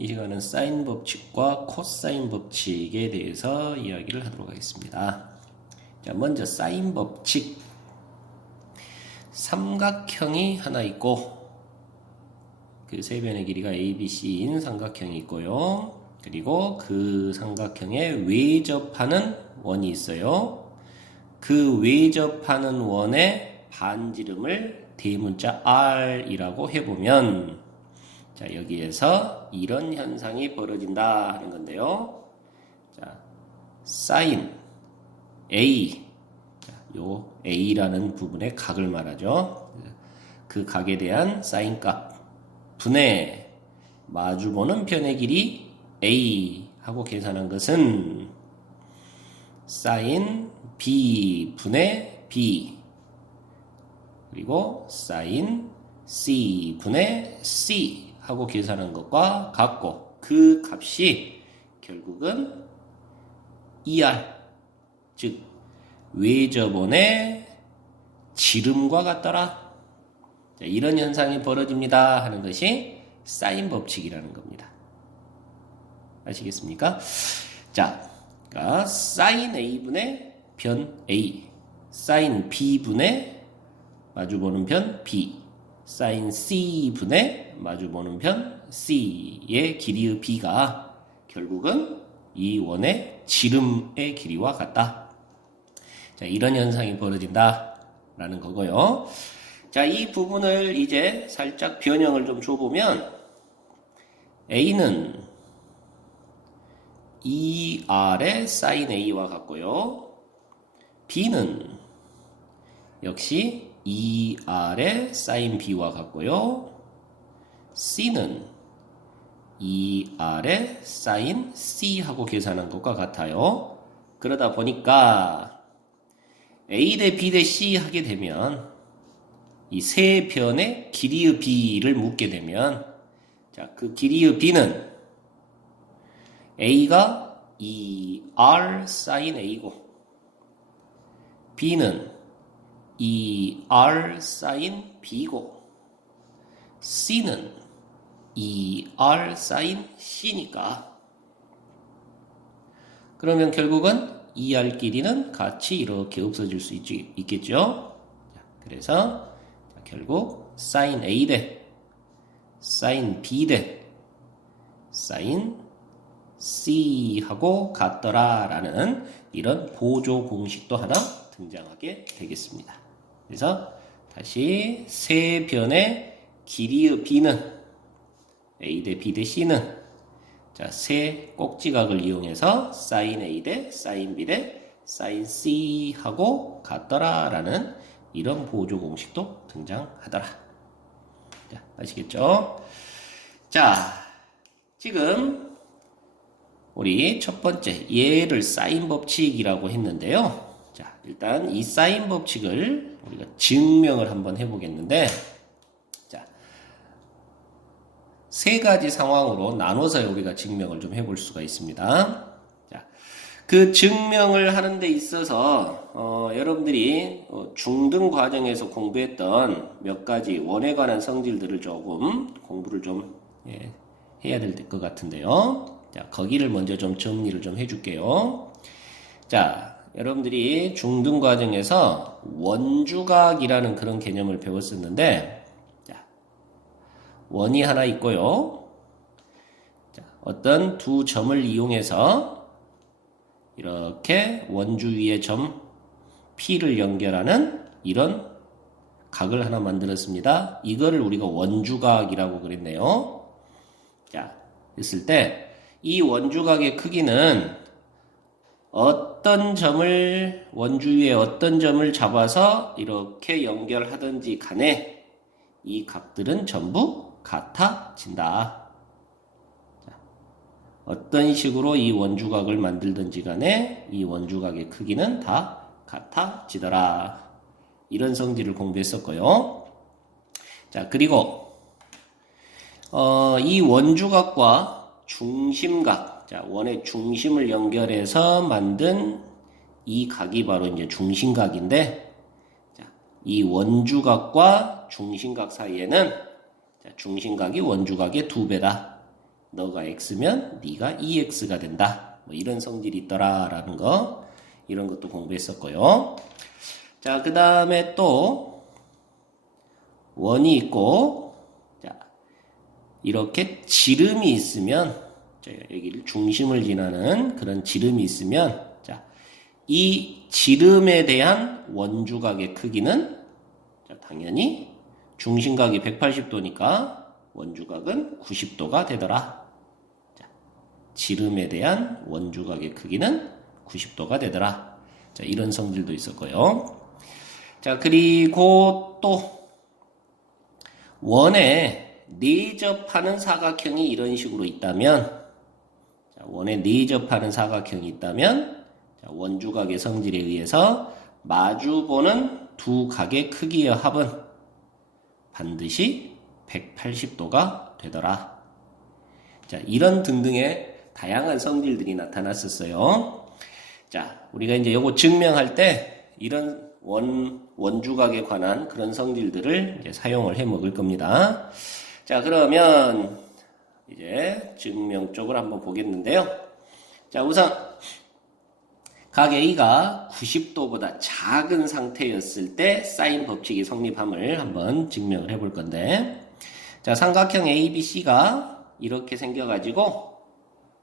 이 시간은 사인 법칙과 코사인 법칙에 대해서 이야기를 하도록 하겠습니다. 자, 먼저 사인 법칙. 삼각형이 하나 있고 그 세 변의 길이가 ABC인 삼각형이 있고요. 그리고 그 삼각형에 외접하는 원이 있어요. 그 외접하는 원의 반지름을 대문자 R이라고 해보면, 자, 여기에서 이런 현상이 벌어진다 하는 건데요. 자, 사인 A, 자, 요 A라는 부분의 각을 말하죠. 그 각에 대한 사인 값 분의 마주보는 편의 길이 A 하고 계산한 것은 사인 B 분의 B 그리고 사인 C 분의 C 하고 계산한 것과 같고, 그 값이 결국은 ER, 즉 외접원의 지름과 같더라. 자, 이런 현상이 벌어집니다 하는 것이 사인 법칙이라는 겁니다. 아시겠습니까? 자, 그러니까 사인 A분의 변 A, 사인 B분의 마주보는 편 B, 사인 C분의 마주보는 편 C의 길이의 B가 결국은 이 원의 지름의 길이와 같다. 자, 이런 현상이 벌어진다 라는 거고요. 자, 이 부분을 이제 살짝 변형을 좀 줘보면 A는 ER의 사인 A와 같고요. B는 역시 ER의 사인 B와 같고요. C는 ER의 사인 C하고 계산한 것과 같아요. 그러다 보니까 A 대 B 대 C 하게 되면 이 세 변의 길이의 B를 묻게 되면, 자, 그 길이의 B는 A가 ER 사인 A고 B는 ER 사인 B고 C는 ER 사인 C니까, 그러면 결국은 ER 길이는 같이 이렇게 없어질 수 있겠죠. 그래서 결국 사인 A 대 사인 B 대 사인 C하고 같더라 라는 이런 보조 공식도 하나 등장하게 되겠습니다. 그래서 다시 세 변의 길이의 B는 A 대 B 대 C는, 자, 세 꼭지각을 이용해서 사인 A 대 사인 B 대 사인 C하고 같더라 라는 이런 보조 공식도 등장하더라. 자, 아시겠죠? 자, 지금 우리 첫 번째 얘를 사인 법칙이라고 했는데요. 자, 일단 이 사인 법칙을 우리가 증명을 한번 해보겠는데, 자, 세 가지 상황으로 나눠서 우리가 증명을 좀 해볼 수가 있습니다. 자, 그 증명을 하는 데 있어서 여러분들이 중등 과정에서 공부했던 몇 가지 원에 관한 성질들을 조금 공부를 좀 해야 될 것 같은데요. 자, 거기를 먼저 좀 정리를 좀 해줄게요. 자, 여러분들이 중등 과정에서 원주각이라는 그런 개념을 배웠었는데, 자, 원이 하나 있고요. 자, 어떤 두 점을 이용해서 이렇게 원주 위에 점 P를 연결하는 이런 각을 하나 만들었습니다. 이거를 우리가 원주각이라고 그랬네요. 자, 했을 때 이 원주각의 크기는 어떤 점을, 원주 위에 어떤 점을 잡아서 이렇게 연결하든지 간에 이 각들은 전부 같아진다. 자, 어떤 식으로 이 원주각을 만들든지 간에 이 원주각의 크기는 다 같아지더라. 이런 성질을 공부했었고요. 자, 그리고 이 원주각과 중심각, 자, 원의 중심을 연결해서 만든 이 각이 바로 이제 중심각인데, 자, 이 원주각과 중심각 사이에는, 자, 중심각이 원주각의 2배다. 너가 x면 네가 2x가 된다. 뭐 이런 성질이 있더라라는 거, 이런 것도 공부했었고요. 자, 그 다음에 또 원이 있고, 자, 이렇게 지름이 있으면, 자, 여기를 중심을 지나는 그런 지름이 있으면, 자, 이 지름에 대한 원주각의 크기는, 자, 당연히 중심각이 180도니까 원주각은 90도가 되더라. 자, 지름에 대한 원주각의 크기는 90도가 되더라. 자, 이런 성질도 있었고요. 자, 그리고 또 원에 내접하는 사각형이 이런 식으로 있다면, 자, 원에 내접하는 사각형이 있다면, 자, 원주각의 성질에 의해서 마주보는 두 각의 크기의 합은 반드시 180도가 되더라. 자, 이런 등등의 다양한 성질들이 나타났었어요. 자, 우리가 이제 요거 증명할 때 이런 원주각에 관한 그런 성질들을 이제 사용을 해 먹을 겁니다. 자, 그러면 이제 증명 쪽을 한번 보겠는데요. 자, 우선 각 A가 90도보다 작은 상태였을 때 사인 법칙이 성립함을 한번 증명을 해볼 건데, 자, 삼각형 ABC가 이렇게 생겨가지고,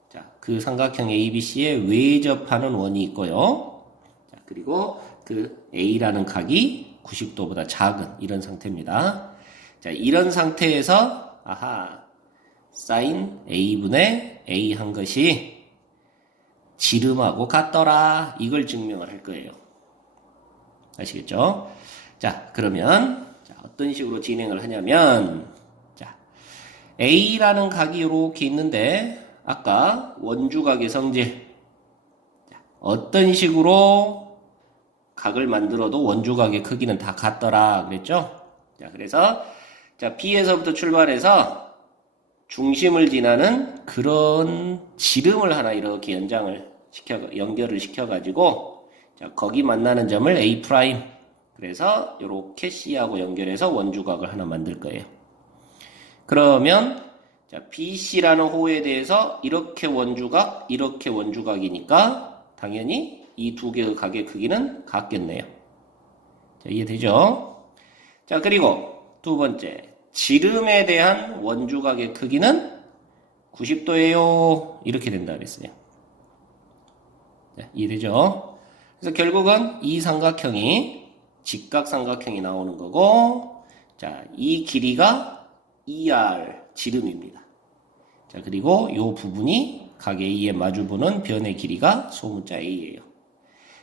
자, 그 삼각형 ABC에 외접하는 원이 있고요. 자, 그리고 그 A라는 각이 90도보다 작은 이런 상태입니다. 자, 이런 상태에서 사인 A분의 A 한 것이 지름하고 같더라. 이걸 증명을 할 거예요. 아시겠죠? 자, 그러면 자, 어떤 식으로 진행을 하냐면, 자, A라는 각이 이렇게 있는데 아까 원주각의 성질, 자, 어떤 식으로 각을 만들어도 원주각의 크기는 다 같더라 그랬죠? 자, 그래서 자, B에서부터 출발해서 중심을 지나는 그런 지름을 하나 이렇게 연결을 시켜가지고, 자, 거기 만나는 점을 A'. 그래서 이렇게 C하고 연결해서 원주각을 하나 만들 거예요. 그러면, 자, BC라는 호에 대해서 이렇게 원주각, 이렇게 원주각이니까 당연히 이 두 개의 각의 크기는 같겠네요. 자, 이해되죠? 자, 그리고 두 번째. 지름에 대한 원주각의 크기는 90도예요. 이렇게 된다 그랬어요. 자, 이해되죠? 그래서 결국은 이 삼각형이 직각삼각형이 나오는 거고, 자, 이 길이가 2R 지름입니다. 자, 그리고 이 부분이 각 A에 마주보는 변의 길이가 소문자 A예요.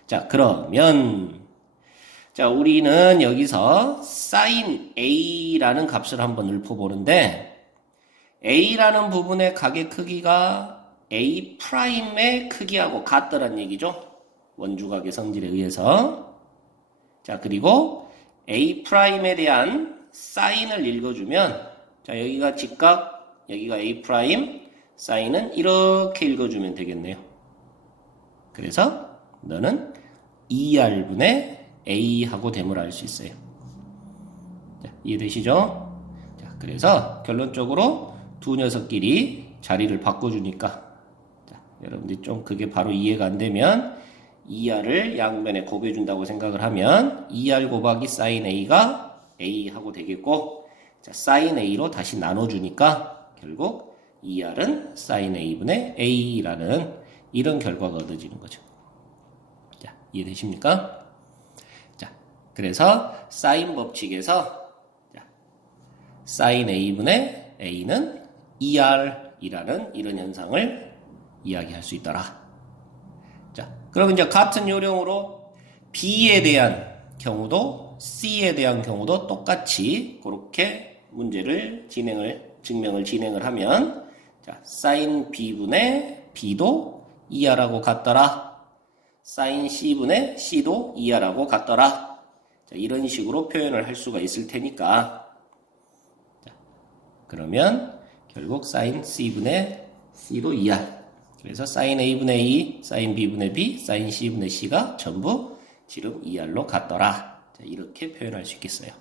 자, 그러면 자, 우리는 여기서 sin A라는 값을 한번 읊어보는데, A라는 부분의 각의 크기가 A'의 크기하고 같더란 얘기죠. 원주각의 성질에 의해서. 자, 그리고 A'에 대한 사인을 읽어주면, 자, 여기가 직각, 여기가 A', 사인은 이렇게 읽어주면 되겠네요. 그래서 너는 2R분의 A하고 됨을 알 수 있어요. 자, 이해되시죠? 자, 그래서 결론적으로 두 녀석끼리 자리를 바꿔주니까, 자, 여러분들이 좀 그게 바로 이해가 안 되면 2R을 양면에 곱해준다고 생각을 하면 2R 곱하기 sin A가 A하고 되겠고, 자, sin A로 다시 나눠주니까 결국 2R은 sin A분의 A라는 이런 결과가 얻어지는 거죠. 자, 이해되십니까? 그래서 사인 법칙에서 사인 A분의 A는 2R이라는 이런 현상을 이야기할 수 있더라. 자, 그럼 이제 같은 요령으로 B에 대한 경우도 C에 대한 경우도 똑같이 그렇게 문제를 증명을 진행을 하면, 자, 사인 B분의 B도 2R하고 같더라. 사인 C분의 C도 2R하고 같더라. 자, 이런 식으로 표현을 할 수가 있을 테니까, 자, 그러면 결국 sin C분의 C도 2R, 그래서 sin A분의 A, sin B분의 B, sin C분의 C가 전부 지름 2R로 같더라. 자, 이렇게 표현할 수 있겠어요.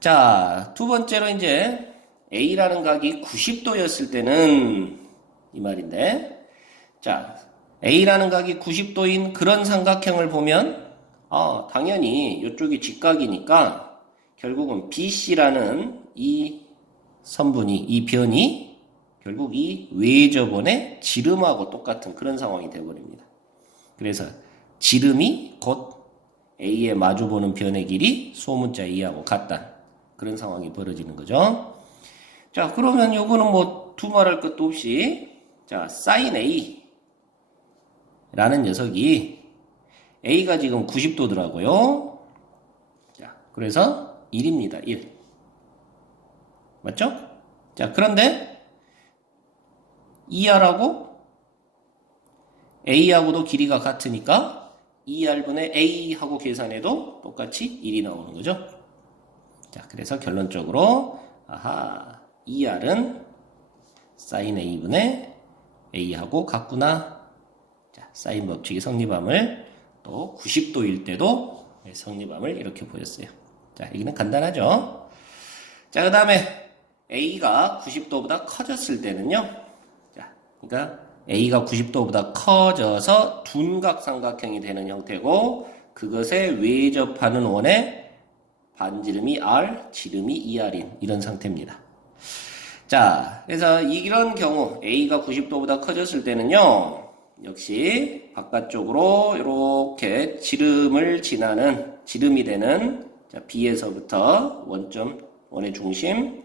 자, 두 번째로 이제 A라는 각이 90도였을 때는 이 말인데, 자, A라는 각이 90도인 그런 삼각형을 보면 당연히 이쪽이 직각이니까 결국은 BC라는 이 선분이, 이 변이 결국 이 외접원의 지름하고 똑같은 그런 상황이 되어버립니다. 그래서 지름이 곧 A에 마주보는 변의 길이 소문자 A하고 같다. 그런 상황이 벌어지는 거죠. 자, 그러면 요거는 뭐 두말할 것도 없이 자, sin A 라는 녀석이 A가 지금 90도더라고요. 자, 그래서 1입니다. 1. 맞죠? 자, 그런데 ER하고 A하고도 길이가 같으니까 ER분의 A하고 계산해도 똑같이 1이 나오는 거죠. 자, 그래서 결론적으로 ER은 sin A분의 A하고 같구나. 자, 사인 법칙이 성립함을 또 90도일 때도 성립함을 이렇게 보였어요. 자, 여기는 간단하죠. 자, 그 다음에 A가 90도보다 커졌을 때는요. 자, 그러니까 A가 90도보다 커져서 둔각삼각형이 되는 형태고 그것에 외접하는 원의 반지름이 R, 지름이 ER인 이런 상태입니다. 자, 그래서 이런 경우 A가 90도보다 커졌을 때는요. 역시 바깥쪽으로 이렇게 지름을 지나는 지름이 되는 자, B에서부터 원의 중심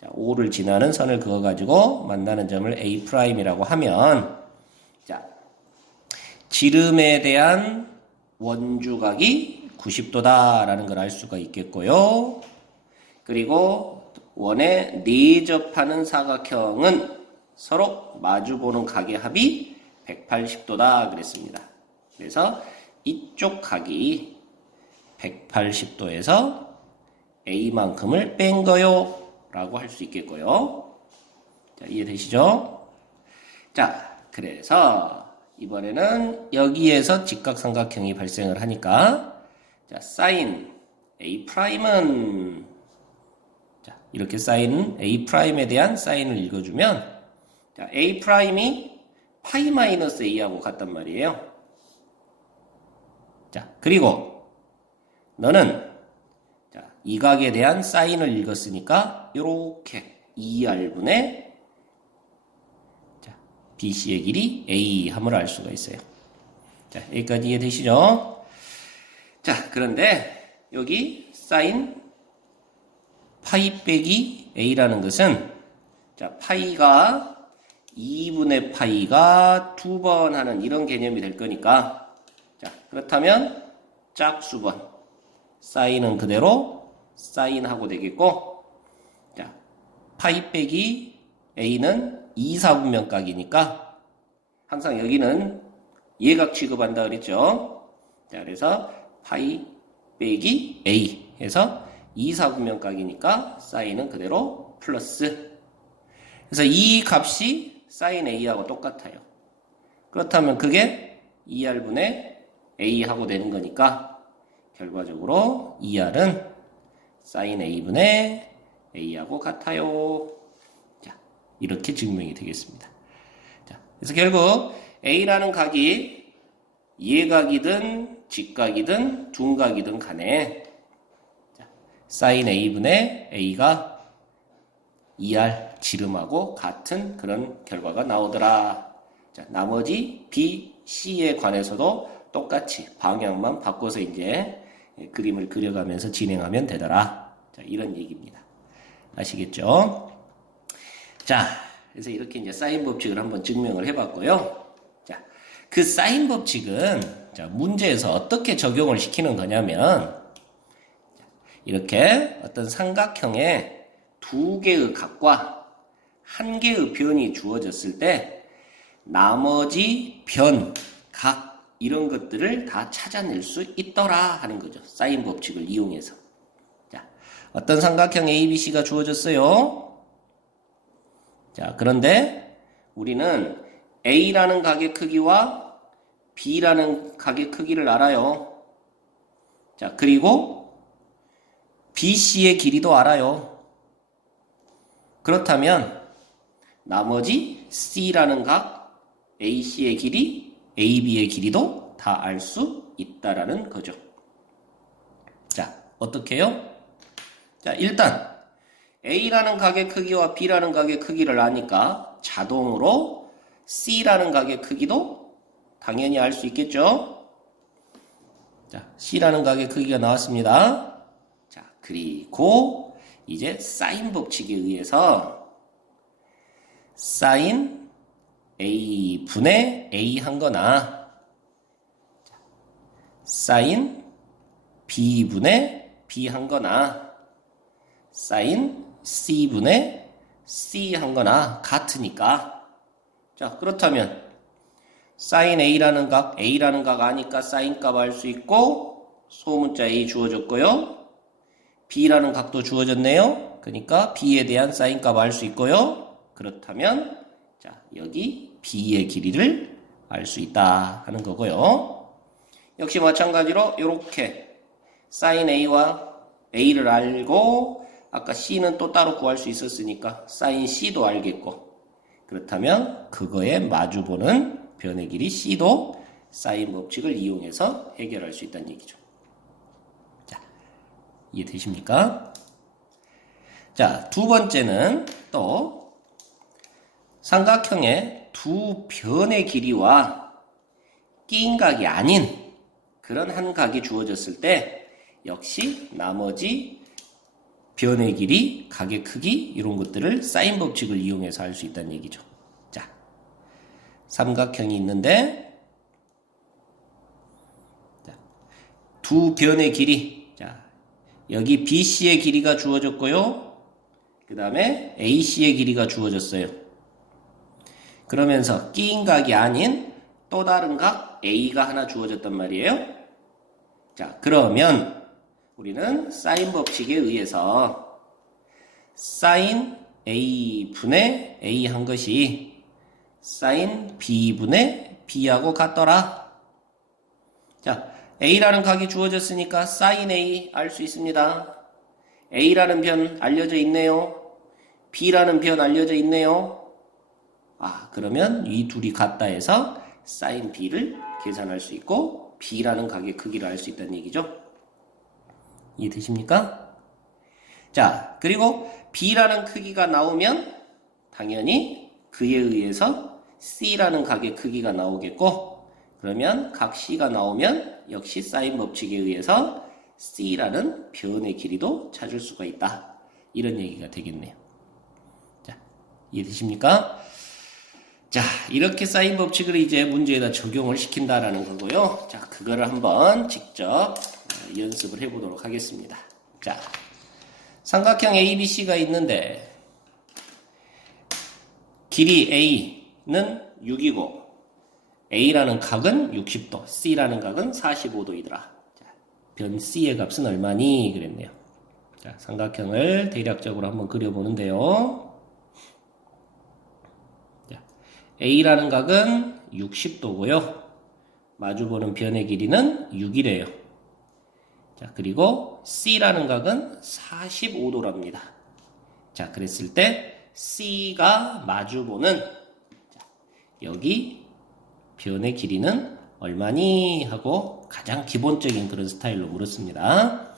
자, O를 지나는 선을 그어 가지고 만나는 점을 A'이라고 하면 자, 지름에 대한 원주각이 90도다라는 걸 알 수가 있겠고요. 그리고 원에 내접하는 사각형은 서로 마주보는 각의 합이 180도다 그랬습니다. 그래서 이쪽 각이 180도에서 A만큼을 뺀 거요 라고 할 수 있겠고요. 자, 이해되시죠? 자, 그래서 이번에는 여기에서 직각삼각형이 발생을 하니까 자, sin A'은 자, 이렇게 sin A'에 대한 사인을 읽어주면 자, A'이 파이 마이너스 A하고 같단 말이에요. 자, 그리고 너는 자, 이 각에 대한 사인을 읽었으니까 요렇게 2R분의 자, BC의 길이 A 함을 알 수가 있어요. 자, 여기까지 이해되시죠? 자, 그런데 여기 사인 파이 빼기 A라는 것은 자, 파이가 2분의 파이가 2번 하는 이런 개념이 될 거니까 자, 그렇다면 짝수번 사인은 그대로 사인하고 되겠고 자, 파이 빼기 A는 2사분면각이니까 항상 여기는 예각 취급한다 그랬죠. 자, 그래서 파이 빼기 A 해서 2사분면각이니까 사인은 그대로 플러스 그래서 이 값이 sin A하고 똑같아요. 그렇다면 그게 2R분의 A하고 되는 거니까 결과적으로 2R은 sin A분의 A하고 같아요. 자, 이렇게 증명이 되겠습니다. 자, 그래서 결국 A라는 각이 예각이든 직각이든 둔각이든 간에 자, sin A분의 A가 2R 지름하고 같은 그런 결과가 나오더라. 자, 나머지 B, C에 관해서도 똑같이 방향만 바꿔서 이제 그림을 그려가면서 진행하면 되더라. 자, 이런 얘기입니다. 아시겠죠? 자, 그래서 이렇게 이제 사인 법칙을 한번 증명을 해봤고요. 자, 그 사인 법칙은 자, 문제에서 어떻게 적용을 시키는 거냐면 이렇게 어떤 삼각형의 두 개의 각과 한 개의 변이 주어졌을 때 나머지 변, 각 이런 것들을 다 찾아낼 수 있더라 하는 거죠. 사인 법칙을 이용해서. 자, 어떤 삼각형 ABC가 주어졌어요. 자, 그런데 우리는 A라는 각의 크기와 B라는 각의 크기를 알아요. 자, 그리고 BC의 길이도 알아요. 그렇다면 나머지 C라는 각 AC의 길이, AB의 길이도 다 알 수 있다라는 거죠. 자, 어떻게 해요? 자, 일단 A라는 각의 크기와 B라는 각의 크기를 아니까 자동으로 C라는 각의 크기도 당연히 알 수 있겠죠? 자, C라는 각의 크기가 나왔습니다. 자, 그리고 이제 사인 법칙에 의해서 사인 A 분의 A 한 거나 사인 B 분의 B 한 거나 사인 C분의 C 한 거나 같으니까 자 그렇다면 사인 A라는 각 아니까 사인 값 알 수 있고 소문자 A 주어졌고요. B라는 각도 주어졌네요. 그러니까 B에 대한 사인 값 알 수 있고요. 그렇다면 자 여기 B의 길이를 알 수 있다 하는 거고요. 역시 마찬가지로 이렇게 사인 A와 A를 알고 아까 C는 또 따로 구할 수 있었으니까 사인 C도 알겠고 그렇다면 그거에 마주보는 변의 길이 C도 사인 법칙을 이용해서 해결할 수 있다는 얘기죠. 자, 이해되십니까? 자, 두 번째는 또 삼각형의 두 변의 길이와 끼인 각이 아닌 그런 한 각이 주어졌을 때 역시 나머지 변의 길이, 각의 크기 이런 것들을 사인 법칙을 이용해서 알 수 있다는 얘기죠. 자, 삼각형이 있는데 자, 두 변의 길이 자, 여기 BC의 길이가 주어졌고요. 그 다음에 AC의 길이가 주어졌어요. 그러면서 끼인 각이 아닌 또 다른 각 A가 하나 주어졌단 말이에요. 자, 그러면 우리는 사인 법칙에 의해서 사인 A분의 A 한 것이 사인 B분의 B하고 같더라. 자, A라는 각이 주어졌으니까 사인 A 알 수 있습니다. A라는 변 알려져 있네요. B라는 변 알려져 있네요. 아, 그러면 이 둘이 같다 해서 사인 B를 계산할 수 있고 B라는 각의 크기를 알 수 있다는 얘기죠. 이해되십니까? 자, 그리고 B라는 크기가 나오면 당연히 그에 의해서 C라는 각의 크기가 나오겠고 그러면 각 C가 나오면 역시 사인 법칙에 의해서 C라는 변의 길이도 찾을 수가 있다. 이런 얘기가 되겠네요. 자, 이해되십니까? 자, 이렇게 사인 법칙을 이제 문제에다 적용을 시킨다라는 거고요. 자, 그거를 한번 직접 연습을 해보도록 하겠습니다. 자, 삼각형 ABC가 있는데 길이 A는 6이고 A라는 각은 60도, C라는 각은 45도이더라. 자, 변 C의 값은 얼마니? 그랬네요. 자, 삼각형을 대략적으로 한번 그려보는데요. A라는 각은 60도고요. 마주보는 변의 길이는 6이래요. 자, 그리고 C라는 각은 45도랍니다. 자, 그랬을 때 C가 마주보는 자, 여기 변의 길이는 얼마니? 하고 가장 기본적인 그런 스타일로 물었습니다.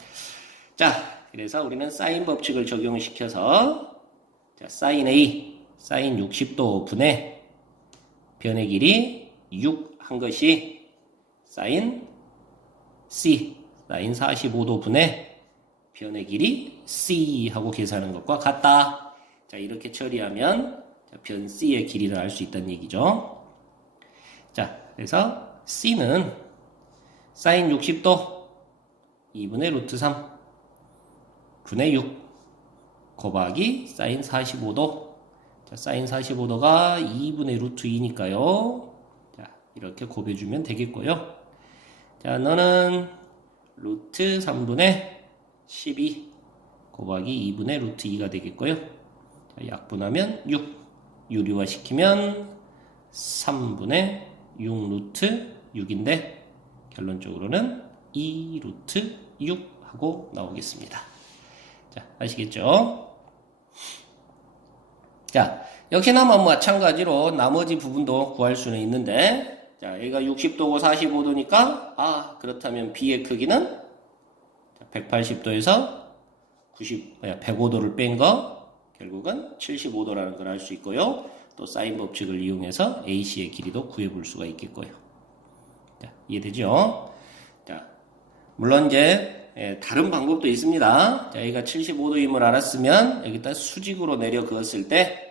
자, 그래서 우리는 사인 법칙을 적용시켜서 자, 사인 A, 사인 60도 분의 변의 길이 6 한 것이 사인 C, 사인 45도 분의 변의 길이 C 하고 계산하는 것과 같다. 자, 이렇게 처리하면 변 C의 길이를 알 수 있다는 얘기죠. 자, 그래서 C는 사인 60도 2분의 루트 3 분의 6 곱하기 사인 45도 자, 사인 45도가 2분의 루트 2니까요. 자, 이렇게 곱해주면 되겠고요. 자, 너는 루트 3분의 12 곱하기 2분의 루트 2가 되겠고요. 자, 약분하면 6 유리화 시키면 3분의 6 루트 6인데 결론적으로는 2 루트 6 하고 나오겠습니다. 자, 아시겠죠? 자, 역시나 마찬가지로 나머지 부분도 구할 수는 있는데, 자, 여기가 60도고 45도니까, 그렇다면 B의 크기는 180도에서 105도를 뺀 거, 결국은 75도라는 걸 알 수 있고요. 또 사인 법칙을 이용해서 AC의 길이도 구해볼 수가 있겠고요. 자, 이해되죠? 자, 물론 이제 다른 방법도 있습니다. 자, 여기가 75도임을 알았으면 여기다 수직으로 내려 그었을 때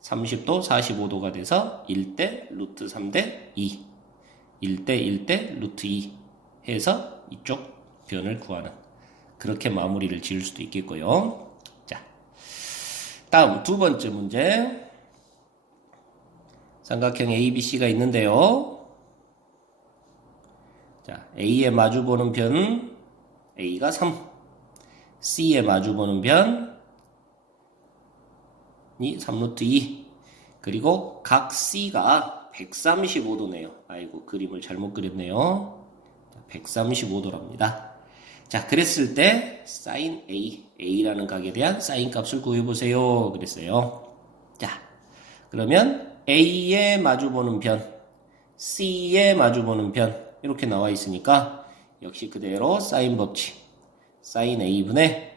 30도, 45도가 돼서 1대 루트 3대 2 1대 1대 루트 2 해서 이쪽 변을 구하는 그렇게 마무리를 지을 수도 있겠고요. 자, 다음 두 번째 문제. 삼각형 ABC가 있는데요. 자, A에 마주보는 변 A가 3, C에 마주보는 변이 3루트 2, 그리고 각 C가 135도네요. 아이고, 그림을 잘못 그렸네요. 135도랍니다. 자, 그랬을 때 sin A, A라는 각에 대한 사인 값을 구해보세요. 그랬어요. 자, 그러면 A에 마주보는 변, C에 마주보는 변 이렇게 나와 있으니까 역시 그대로 사인 법칙, sin A분의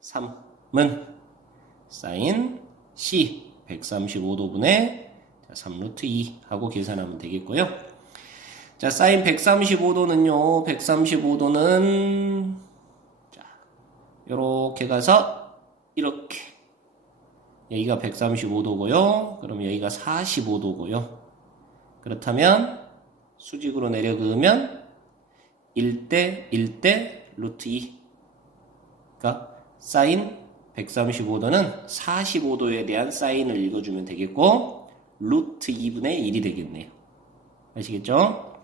3은 sin C 135도분의 3루트 2 하고 계산하면 되겠고요. 자, sin 135도는요, 135도는 자, 요렇게 가서 이렇게 여기가 135도고요. 그럼 여기가 45도고요. 그렇다면 수직으로 내려 그으면 1대 1대 루트 2. 그러니까 사인 135도는 45도에 대한 사인을 읽어주면 되겠고 루트 2분의 1이 되겠네요. 아시겠죠?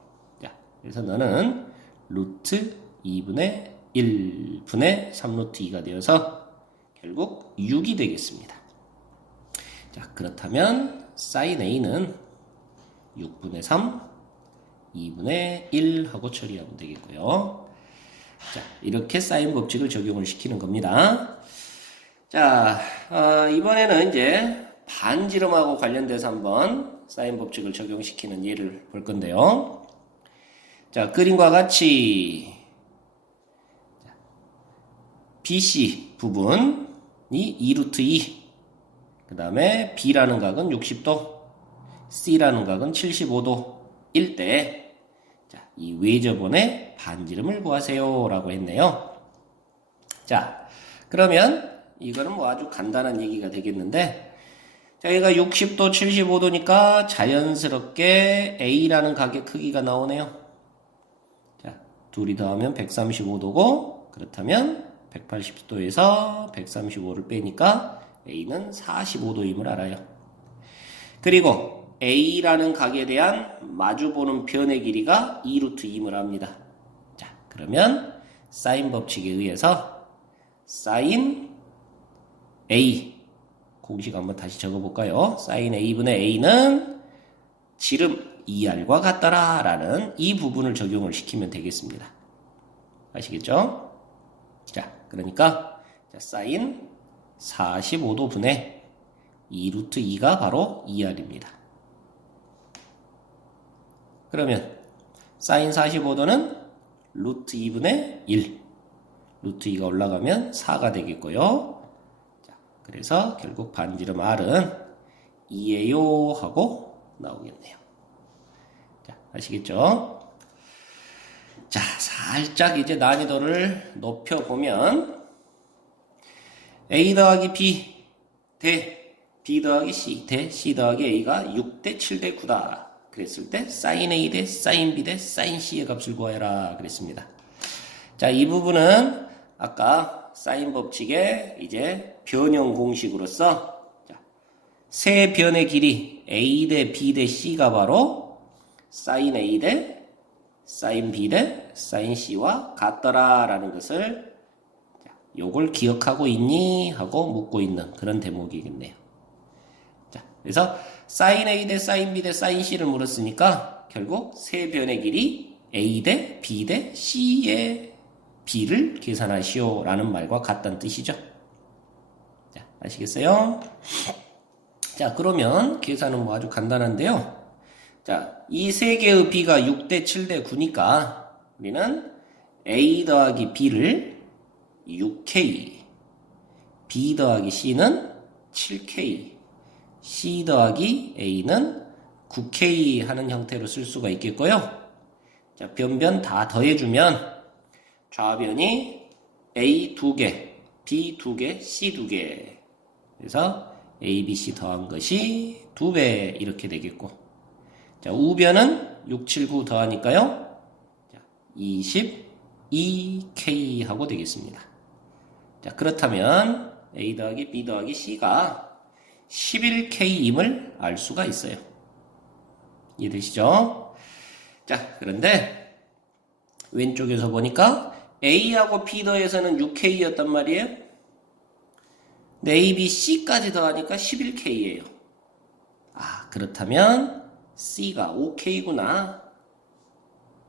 자, 그래서 너는 루트 2분의 1분의 3루트 2가 되어서 결국 6이 되겠습니다. 자, 그렇다면 사인 A는 6분의 3, 2분의 1 하고 처리하면 되겠고요. 자, 이렇게 사인 법칙을 적용을 시키는 겁니다. 자, 이번에는 이제 반지름하고 관련돼서 한번 사인 법칙을 적용시키는 예를 볼 건데요. 자, 그림과 같이 BC 부분이 2루트 2, 그 다음에 B라는 각은 60도, C라는 각은 75도일 때, 자, 이 외접원의 반지름을 구하세요 라고 했네요. 자, 그러면 이거는 뭐 아주 간단한 얘기가 되겠는데, 자, 얘가 60도, 75도니까 자연스럽게 A라는 각의 크기가 나오네요. 자, 둘이 더하면 135도고, 그렇다면 180도에서 135를 빼니까 A는 45도임을 알아요. 그리고 A라는 각에 대한 마주보는 변의 길이가 2루트 2임을 압니다. 자, 그러면 사인 법칙에 의해서 사인 A 공식 한번 다시 적어볼까요? 사인 A분의 A는 지름 2R과 같더라 라는 이 부분을 적용을 시키면 되겠습니다. 아시겠죠? 자, 그러니까 사인 45도 분의 2루트 2가 바로 2R입니다. 그러면 사인 45도는 루트 2분의 1, 루트 2가 올라가면 4가 되겠고요. 자, 그래서 결국 반지름 R은 2예요 하고 나오겠네요. 자, 아시겠죠? 자, 살짝 이제 난이도를 높여보면 A 더하기 B 대 B 더하기 C 대 C 더하기 A가 6대 7대 9다. 그랬을 때 sin A 대 sin B 대 sin C의 값을 구해라 그랬습니다. 자, 이 부분은 아까 사인 법칙의 이제 변형 공식으로서 세 변의 길이 A 대 B 대 C가 바로 sin A 대 sin B 대 sin C와 같더라 라는 것을 요걸 기억하고 있니? 하고 묻고 있는 그런 대목이겠네요. 자, 그래서 sin A 대 sin B 대 sin C를 물었으니까 결국 세 변의 길이 A 대 B 대 C의 B를 계산하시오 라는 말과 같다는 뜻이죠. 자, 아시겠어요? 자, 그러면 계산은 뭐 아주 간단한데요. 자, 이 세 개의 b가 6대 7대 9니까 우리는 a 더하기 b를 6k, b 더하기 c는 7k, c 더하기 a는 9k 하는 형태로 쓸 수가 있겠고요. 자, 변변 다 더해주면 좌변이 a 2개, b 2개, c 2개. 그래서 a, b, c 더한 것이 2배 이렇게 되겠고. 자, 우변은 6, 7, 9 더하니까요. 자, 22k 하고 되겠습니다. 자, 그렇다면 a 더하기 b 더하기 c가 11k임을 알 수가 있어요. 이해되시죠? 자, 그런데 왼쪽에서 보니까 a하고 b 더해서는 6k였단 말이에요. 근데 a, b, c까지 더하니까 11k예요. 아, 그렇다면 c가 5k구나.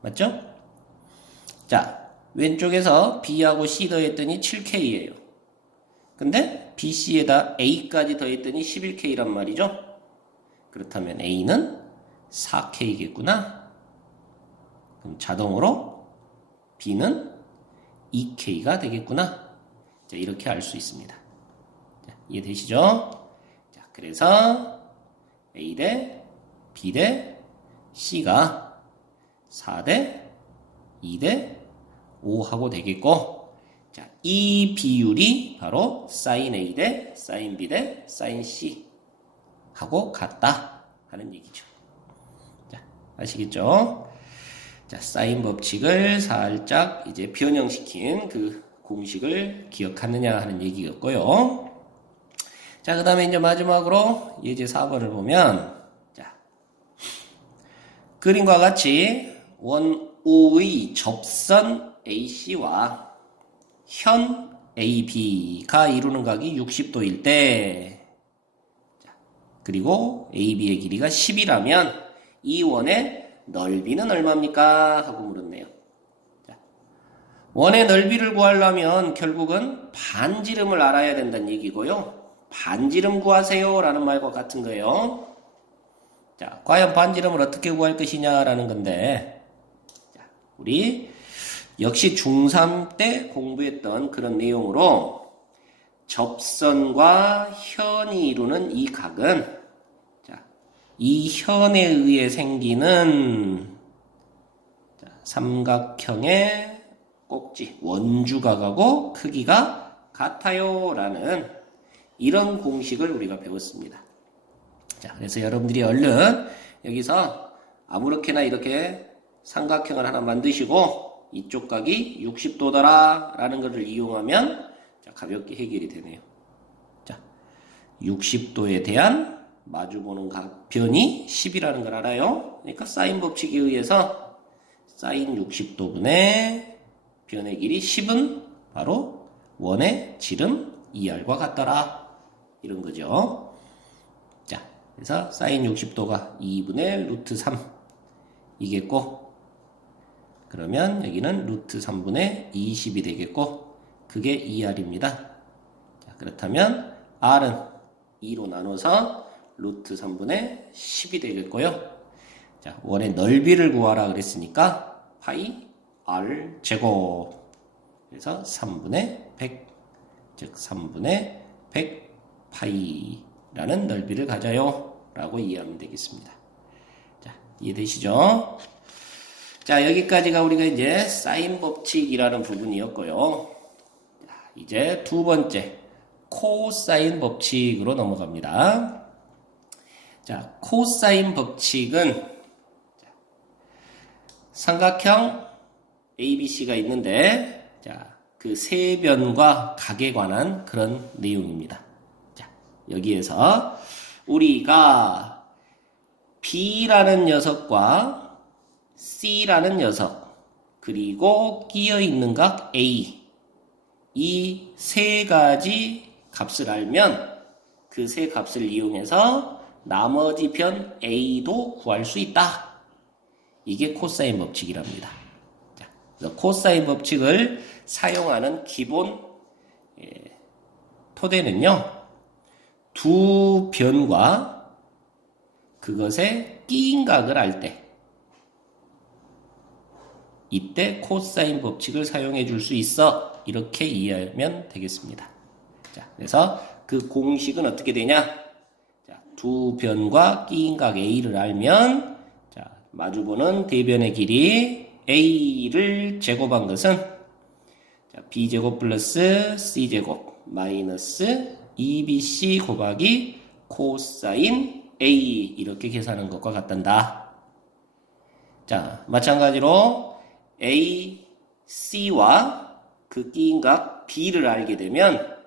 맞죠? 자, 왼쪽에서 b하고 c 더했더니 7k예요. 근데 b, c에다 a까지 더했더니 11k란 말이죠. 그렇다면 a는 4k겠구나. 그럼 자동으로 b는 2k가 되겠구나. 자, 이렇게 알 수 있습니다. 자, 이해되시죠? 자, 그래서 a 대 b 대 c가 4대 2대 5하고 되겠고, 자, 이 비율이 바로 sin A 대 sin B 대 sin C 하고 같다 하는 얘기죠. 자, 아시겠죠? 자, 사인 법칙을 살짝 이제 변형시킨 그 공식을 기억하느냐 하는 얘기였고요. 자, 그 다음에 이제 마지막으로 예제 4번을 보면, 자, 그림과 같이 원O의 접선 AC와 현 AB가 이루는 각이 60도일 때, 자, 그리고 AB의 길이가 10이라면 이 원의 넓이는 얼마입니까? 하고 물었네요. 자, 원의 넓이를 구하려면 결국은 반지름을 알아야 된다는 얘기고요. 반지름 구하세요 라는 말과 같은 거예요. 자, 과연 반지름을 어떻게 구할 것이냐라는 건데, 자, 우리 역시 중3 때 공부했던 그런 내용으로 접선과 현이 이루는 이 각은, 자, 이 현에 의해 생기는, 자, 삼각형의 꼭지 원주각하고 크기가 같아요 라는 이런 공식을 우리가 배웠습니다. 자, 그래서 여러분들이 얼른 여기서 아무렇게나 이렇게 삼각형을 하나 만드시고 이쪽 각이 60도더라 라는 것을 이용하면, 자, 가볍게 해결이 되네요. 자, 60도에 대한 마주보는 각변이 10이라는 걸 알아요. 그러니까 사인 법칙에 의해서 사인 60도분의 변의 길이 10은 바로 원의 지름 2R과 같더라 이런 거죠. 자, 그래서 사인 60도가 2분의 루트 3이겠고, 그러면 여기는 루트 3분의 20이 되겠고, 그게 2R입니다. 자, 그렇다면 R은 2로 나눠서 루트 3분의 10이 되겠고요. 자, 원의 넓이를 구하라 그랬으니까 파이 R 제곱. 그래서 3분의 100, 즉 3분의 100 파이라는 넓이를 가져요 라고 이해하면 되겠습니다. 자, 이해되시죠? 자, 여기까지가 우리가 이제 사인 법칙이라는 부분이었고요. 자, 이제 두 번째 코사인 법칙으로 넘어갑니다. 자, 코사인 법칙은 삼각형 ABC가 있는데, 자, 그 세 변과 각에 관한 그런 내용입니다. 자, 여기에서 우리가 B라는 녀석과 C라는 녀석, 그리고 끼어 있는 각 A, 이 세 가지 값을 알면 그 세 값을 이용해서 나머지 변 A도 구할 수 있다. 이게 코사인 법칙이랍니다. 자, 그래서 코사인 법칙을 사용하는 기본 토대는요, 두 변과 그것의 끼인각을 알 때, 이때 코사인 법칙을 사용해 줄 수 있어. 이렇게 이해하면 되겠습니다. 자, 그래서 그 공식은 어떻게 되냐? 자, 두 변과 끼인각 A를 알면, 자, 마주보는 대변의 길이 A를 제곱한 것은, 자, B제곱 플러스 C제곱 마이너스 2BC 곱하기 코사인 A 이렇게 계산한 것과 같단다. 자, 마찬가지로 A, C와 그 끼인각 B를 알게 되면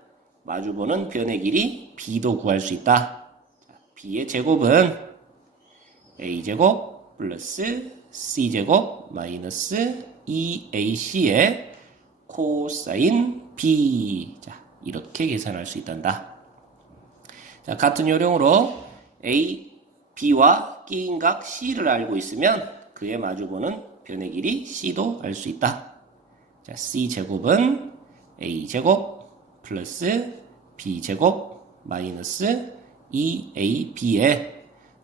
마주보는 변의 길이 B도 구할 수 있다. 자, B의 제곱은 A제곱 플러스 C제곱 마이너스 2AC의 코사인 B. 자, 이렇게 계산할 수 있단다. 자, 같은 요령으로 A, B와 끼인각 C를 알고 있으면 그에 마주보는 변의 길이 C도 알 수 있다. 자, C제곱은 A제곱 플러스 B제곱 마이너스 2AB의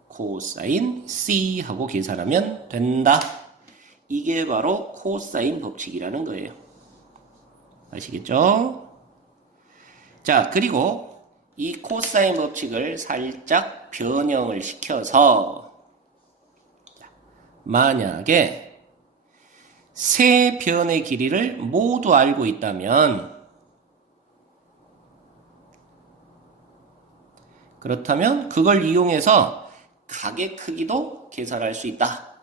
코사인 C 하고 계산하면 된다. 이게 바로 코사인 법칙이라는 거예요. 아시겠죠? 자, 그리고 이 코사인 법칙을 살짝 변형을 시켜서 만약에 세 변의 길이를 모두 알고 있다면, 그렇다면 그걸 이용해서 각의 크기도 계산할 수 있다.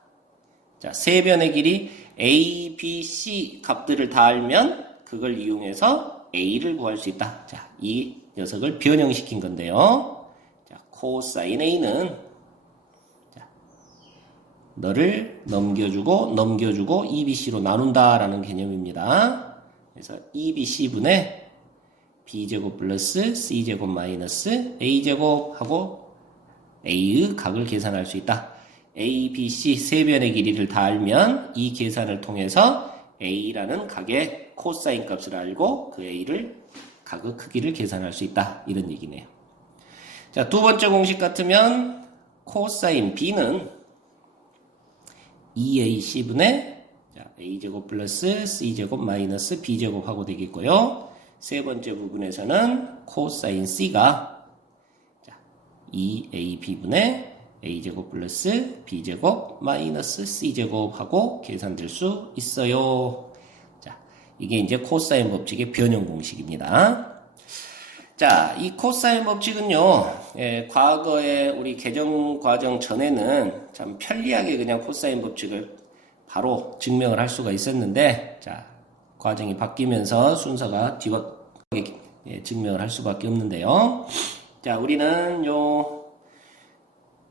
자, 세 변의 길이 A, B, C 값들을 다 알면 그걸 이용해서 A를 구할 수 있다. 자, 이 녀석을 변형시킨 건데요. 자, 코사인 A는 너를 넘겨주고 EBC로 나눈다라는 개념입니다. 그래서 EBC분의 B제곱 플러스 C제곱 마이너스 A제곱 하고 A의 각을 계산할 수 있다. A, B, C 세 변의 길이를 다 알면 이 계산을 통해서 A라는 각의 코사인 값을 알고 그 A를 각의 크기를 계산할 수 있다. 이런 얘기네요. 자, 두 번째 공식 같으면 코사인 B는 2AC분의 A제곱 플러스 C제곱 마이너스 B제곱 하고 되겠고요. 세 번째 부분에서는 코사인 C가 2AB분의 A제곱 플러스 B제곱 마이너스 C제곱 하고 계산될 수 있어요. 자, 이게 이제 코사인 법칙의 변형 공식입니다. 자, 이 코사인 법칙은요, 과거에 우리 개정 과정 전에는 참 편리하게 그냥 코사인 법칙을 바로 증명을 할 수가 있었는데, 자, 과정이 바뀌면서 순서가 뒤바뀌게 증명을 할 수밖에 없는데요. 자, 우리는 요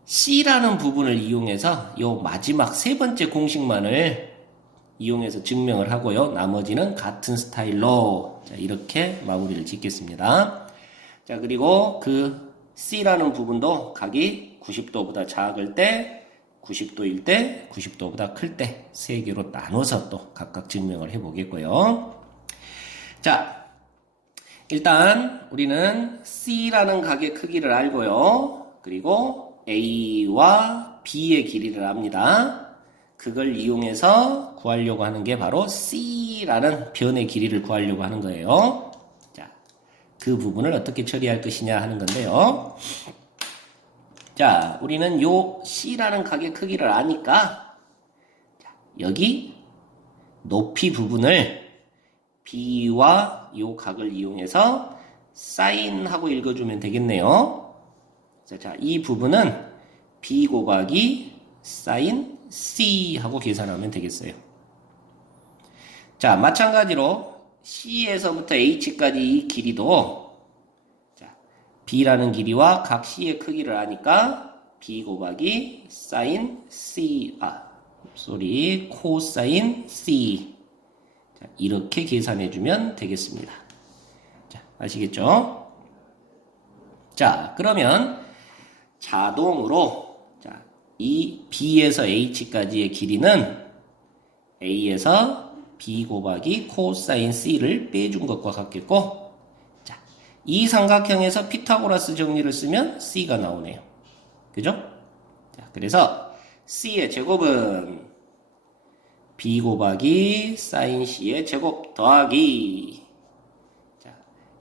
C라는 부분을 이용해서 요 마지막 세 번째 공식만을 이용해서 증명을 하고요. 나머지는 같은 스타일로 자, 이렇게 마무리를 짓겠습니다. 자, 그리고 그 C라는 부분도 각이 90도보다 작을 때, 90도일 때, 90도보다 클 때 세 개로 나눠서 또 각각 증명을 해보겠고요. 자, 일단 우리는 C라는 각의 크기를 알고요. 그리고 A와 B의 길이를 압니다. 그걸 이용해서 구하려고 하는 게 바로 C라는 변의 길이를 구하려고 하는 거예요. 그 부분을 어떻게 처리할 것이냐 하는 건데요. 자, 우리는 요 C라는 각의 크기를 아니까 여기 높이 부분을 B와 요 각을 이용해서 사인하고 읽어주면 되겠네요. 자, 이 부분은 B 곱하기 사인 C 하고 계산하면 되겠어요. 자, 마찬가지로 C에서부터 H까지 이 길이도 자, B라는 길이와 각 C의 크기를 아니까 B 곱하기 사인 C 코사인 C 자, 이렇게 계산해주면 되겠습니다. 자, 아시겠죠? 자, 그러면 자동으로 자, 이 B에서 H까지의 길이는 A에서 B 곱하기 코사인 C를 빼준 것과 같겠고, 자, 이 삼각형에서 피타고라스 정리를 쓰면 C가 나오네요. 그죠? 자, 그래서 C의 제곱은 B 곱하기 사인 C의 제곱 더하기 자,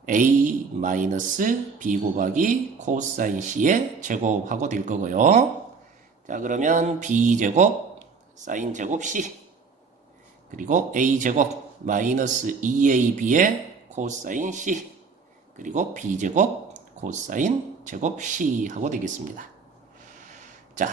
A 마이너스 B 곱하기 코사인 C의 제곱하고 될 거고요. 자, 그러면 B 제곱 사인 제곱 C 그리고 A 제곱 마이너스 2AB의 코사인 C 그리고 B 제곱 코사인 제곱 C 하고 되겠습니다. 자,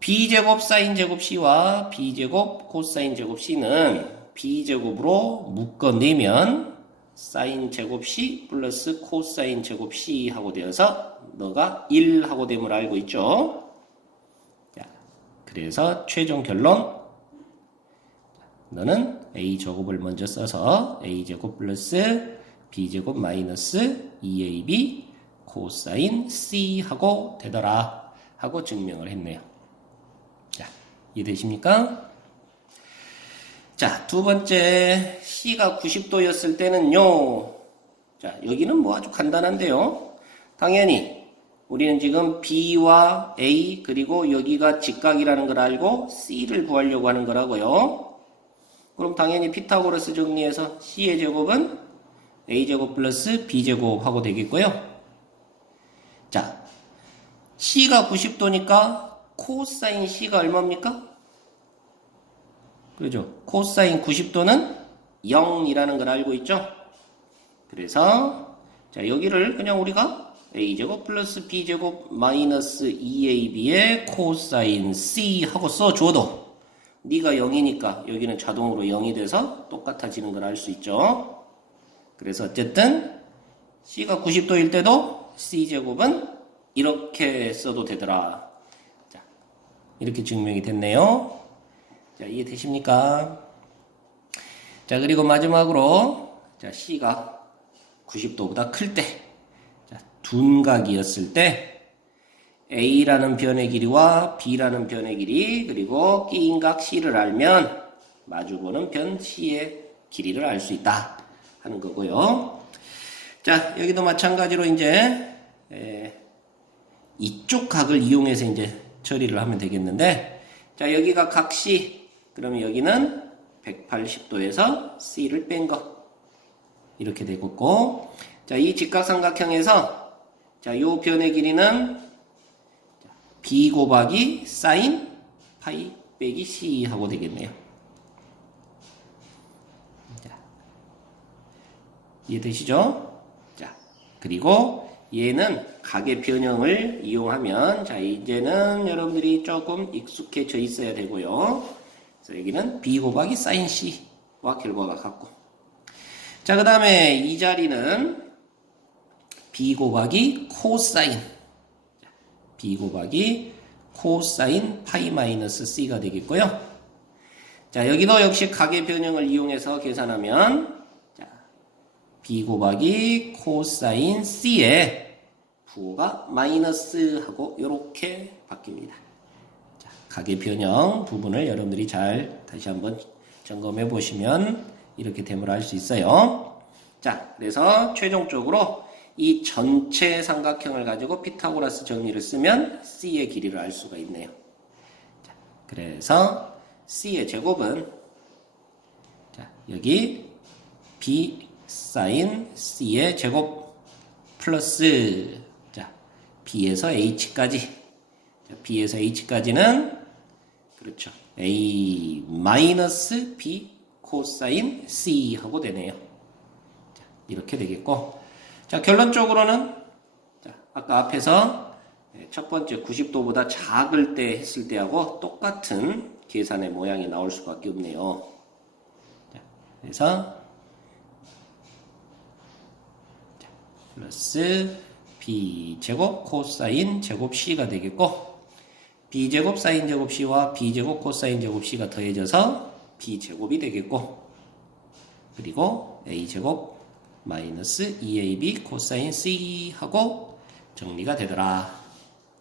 B제곱 사인 제곱 C와 B제곱 코사인 제곱 C는 B제곱으로 묶어내면 사인 제곱 C 플러스 코사인 제곱 C 하고 되어서 너가 1 하고 됨을 알고 있죠. 자, 그래서 최종 결론 너는 A제곱을 먼저 써서 A제곱 플러스 B제곱 마이너스 2AB 코사인 C 하고 되더라 하고 증명을 했네요. 자, 이해되십니까? 자, 두 번째 C가 90도였을 때는요. 자, 여기는 뭐 아주 간단한데요. 당연히 우리는 지금 B와 A 그리고 여기가 직각이라는 걸 알고 C를 구하려고 하는 거라고요. 그럼 당연히 피타고라스 정리해서 C의 제곱은 A제곱 플러스 B제곱 하고 되겠고요. 자, C가 90도니까 코사인 C가 얼마입니까? 그죠? 코사인 90도는 0이라는 걸 알고 있죠? 그래서 자, 여기를 그냥 우리가 A제곱 플러스 B제곱 마이너스 2AB의 코사인 C 하고 써줘도 네가 0이니까 여기는 자동으로 0이 돼서 똑같아지는 걸 알 수 있죠? 그래서 어쨌든 C가 90도일 때도 C제곱은 이렇게 써도 되더라. 자, 이렇게 증명이 됐네요. 자, 이해되십니까? 자, 그리고 마지막으로 자, C가 90도보다 클 때, 자, 둔각이었을 때 A라는 변의 길이와 B라는 변의 길이 그리고 끼인 각 C를 알면 마주보는 변 C의 길이를 알 수 있다 하는 거고요. 자, 여기도 마찬가지로 이제 이쪽 각을 이용해서 이제 처리를 하면 되겠는데, 자, 여기가 각 C, 그러면 여기는 180도에서 C를 뺀 거. 이렇게 되겠고, 자, 이 직각삼각형에서, 자, 요 변의 길이는 B 곱하기 사인 파이 빼기 C 하고 되겠네요. 자, 이해되시죠? 자, 그리고 얘는 각의 변형을 이용하면 자, 이제는 여러분들이 조금 익숙해져 있어야 되고요. 그래서 여기는 B 곱하기 사인 C와 결과가 같고, 자, 그 다음에 이 자리는 B 곱하기 코사인 B 곱하기 코사인 파이 마이너스 C가 되겠고요. 자, 여기도 역시 각의 변형을 이용해서 계산하면 자, B 곱하기 코사인 C에 부호가 마이너스 하고 이렇게 바뀝니다. 자, 각의 변형 부분을 여러분들이 잘 다시 한번 점검해 보시면 이렇게 됨을 알 수 있어요. 자, 그래서 최종적으로 이 전체 삼각형을 가지고 피타고라스 정리를 쓰면 C의 길이를 알 수가 있네요. 자, 그래서 C의 제곱은 자, 여기 B 사인 C의 제곱 플러스 자, B에서 H까지 자, B에서 H까지는 그렇죠. A 마이너스 B 코사인 C 하고 되네요. 자, 이렇게 되겠고, 자, 결론적으로는 자, 아까 앞에서 첫 번째 90도보다 작을 때 했을 때하고 똑같은 계산의 모양이 나올 수밖에 없네요. 자, 그래서 자, 플러스 B제곱 코사인 제곱 C가 되겠고, B제곱 사인 제곱 C와 B제곱 코사인 제곱 C가 더해져서 B제곱이 되겠고, 그리고 A제곱 마이너스 2AB 코사인 C 하고 정리가 되더라.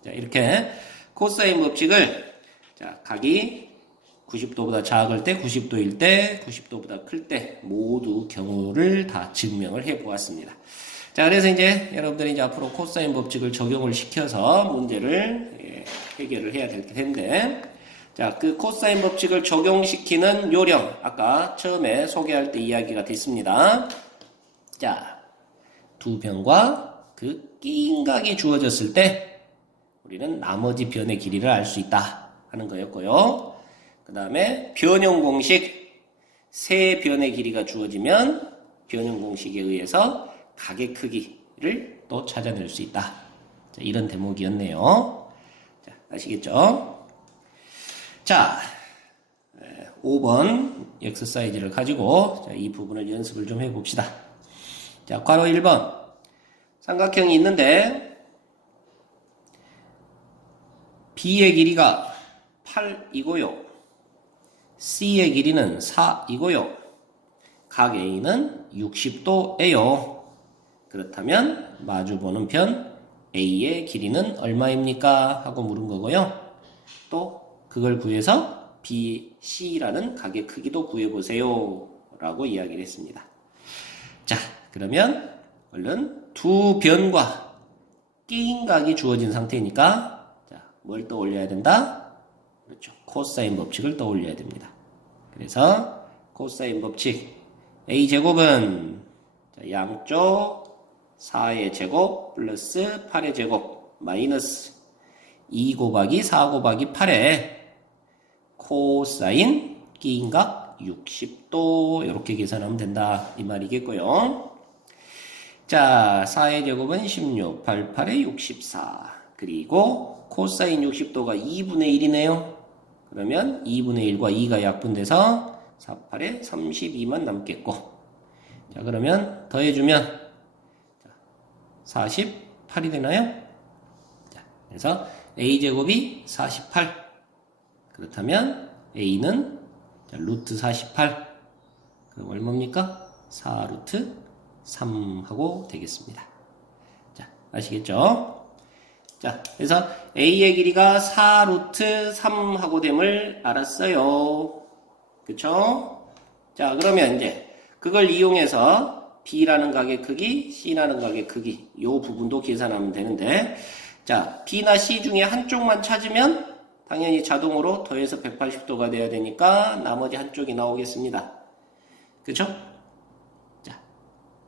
자, 이렇게 코사인 법칙을 자, 각이 90도보다 작을 때, 90도일 때, 90도보다 클 때 모두 경우를 다 증명을 해 보았습니다. 자, 그래서 이제 여러분들이 이제 앞으로 코사인 법칙을 적용을 시켜서 문제를 해결을 해야 될 텐데, 자, 그 코사인 법칙을 적용시키는 요령, 아까 처음에 소개할 때 이야기가 됐습니다. 자, 두 변과 그 끼인 각이 주어졌을 때 우리는 나머지 변의 길이를 알 수 있다 하는 거였고요. 그 다음에 변형 공식, 세 변의 길이가 주어지면 변형 공식에 의해서 각의 크기를 또 찾아낼 수 있다. 자, 이런 대목이었네요. 자, 아시겠죠? 자, 5번 엑서사이즈를 가지고 이 부분을 연습을 좀 해봅시다. 자, 괄호 1번. 삼각형이 있는데 B의 길이가 8이고요. C의 길이는 4이고요. 각 A는 60도예요. 그렇다면 마주보는 편 A의 길이는 얼마입니까? 하고 물은 거고요. 또 그걸 구해서 B, C라는 각의 크기도 구해보세요 라고 이야기를 했습니다. 자, 그러면 얼른 두 변과 끼인 각이 주어진 상태니까 자, 뭘 떠올려야 된다? 그렇죠. 코사인 법칙을 떠올려야 됩니다. 그래서 코사인 법칙 A제곱은 자, 양쪽 4의 제곱 플러스 8의 제곱 마이너스 2 곱하기 4 곱하기 8에 코사인 끼인각 60도 이렇게 계산하면 된다 이 말이겠고요. 자, 4의 제곱은 16, 8, 8에 64 그리고 코사인 60도가 2분의 1이네요. 그러면 2분의 1과 2가 약분돼서 4, 8에 32만 남겠고 자, 그러면 더해주면 48이 되나요? 자, 그래서 A제곱이 48 그렇다면 A는 자, 루트 48 그럼 얼마입니까? 4 루트 3 하고 되겠습니다. 자, 아시겠죠? 자, 그래서 A의 길이가 4 루트 3 하고 됨을 알았어요. 그쵸? 자, 그러면 이제 그걸 이용해서 B라는 각의 크기, C라는 각의 크기 이 부분도 계산하면 되는데 자, B나 C 중에 한쪽만 찾으면 당연히 자동으로 더해서 180도가 돼야 되니까 나머지 한쪽이 나오겠습니다. 그쵸? 자,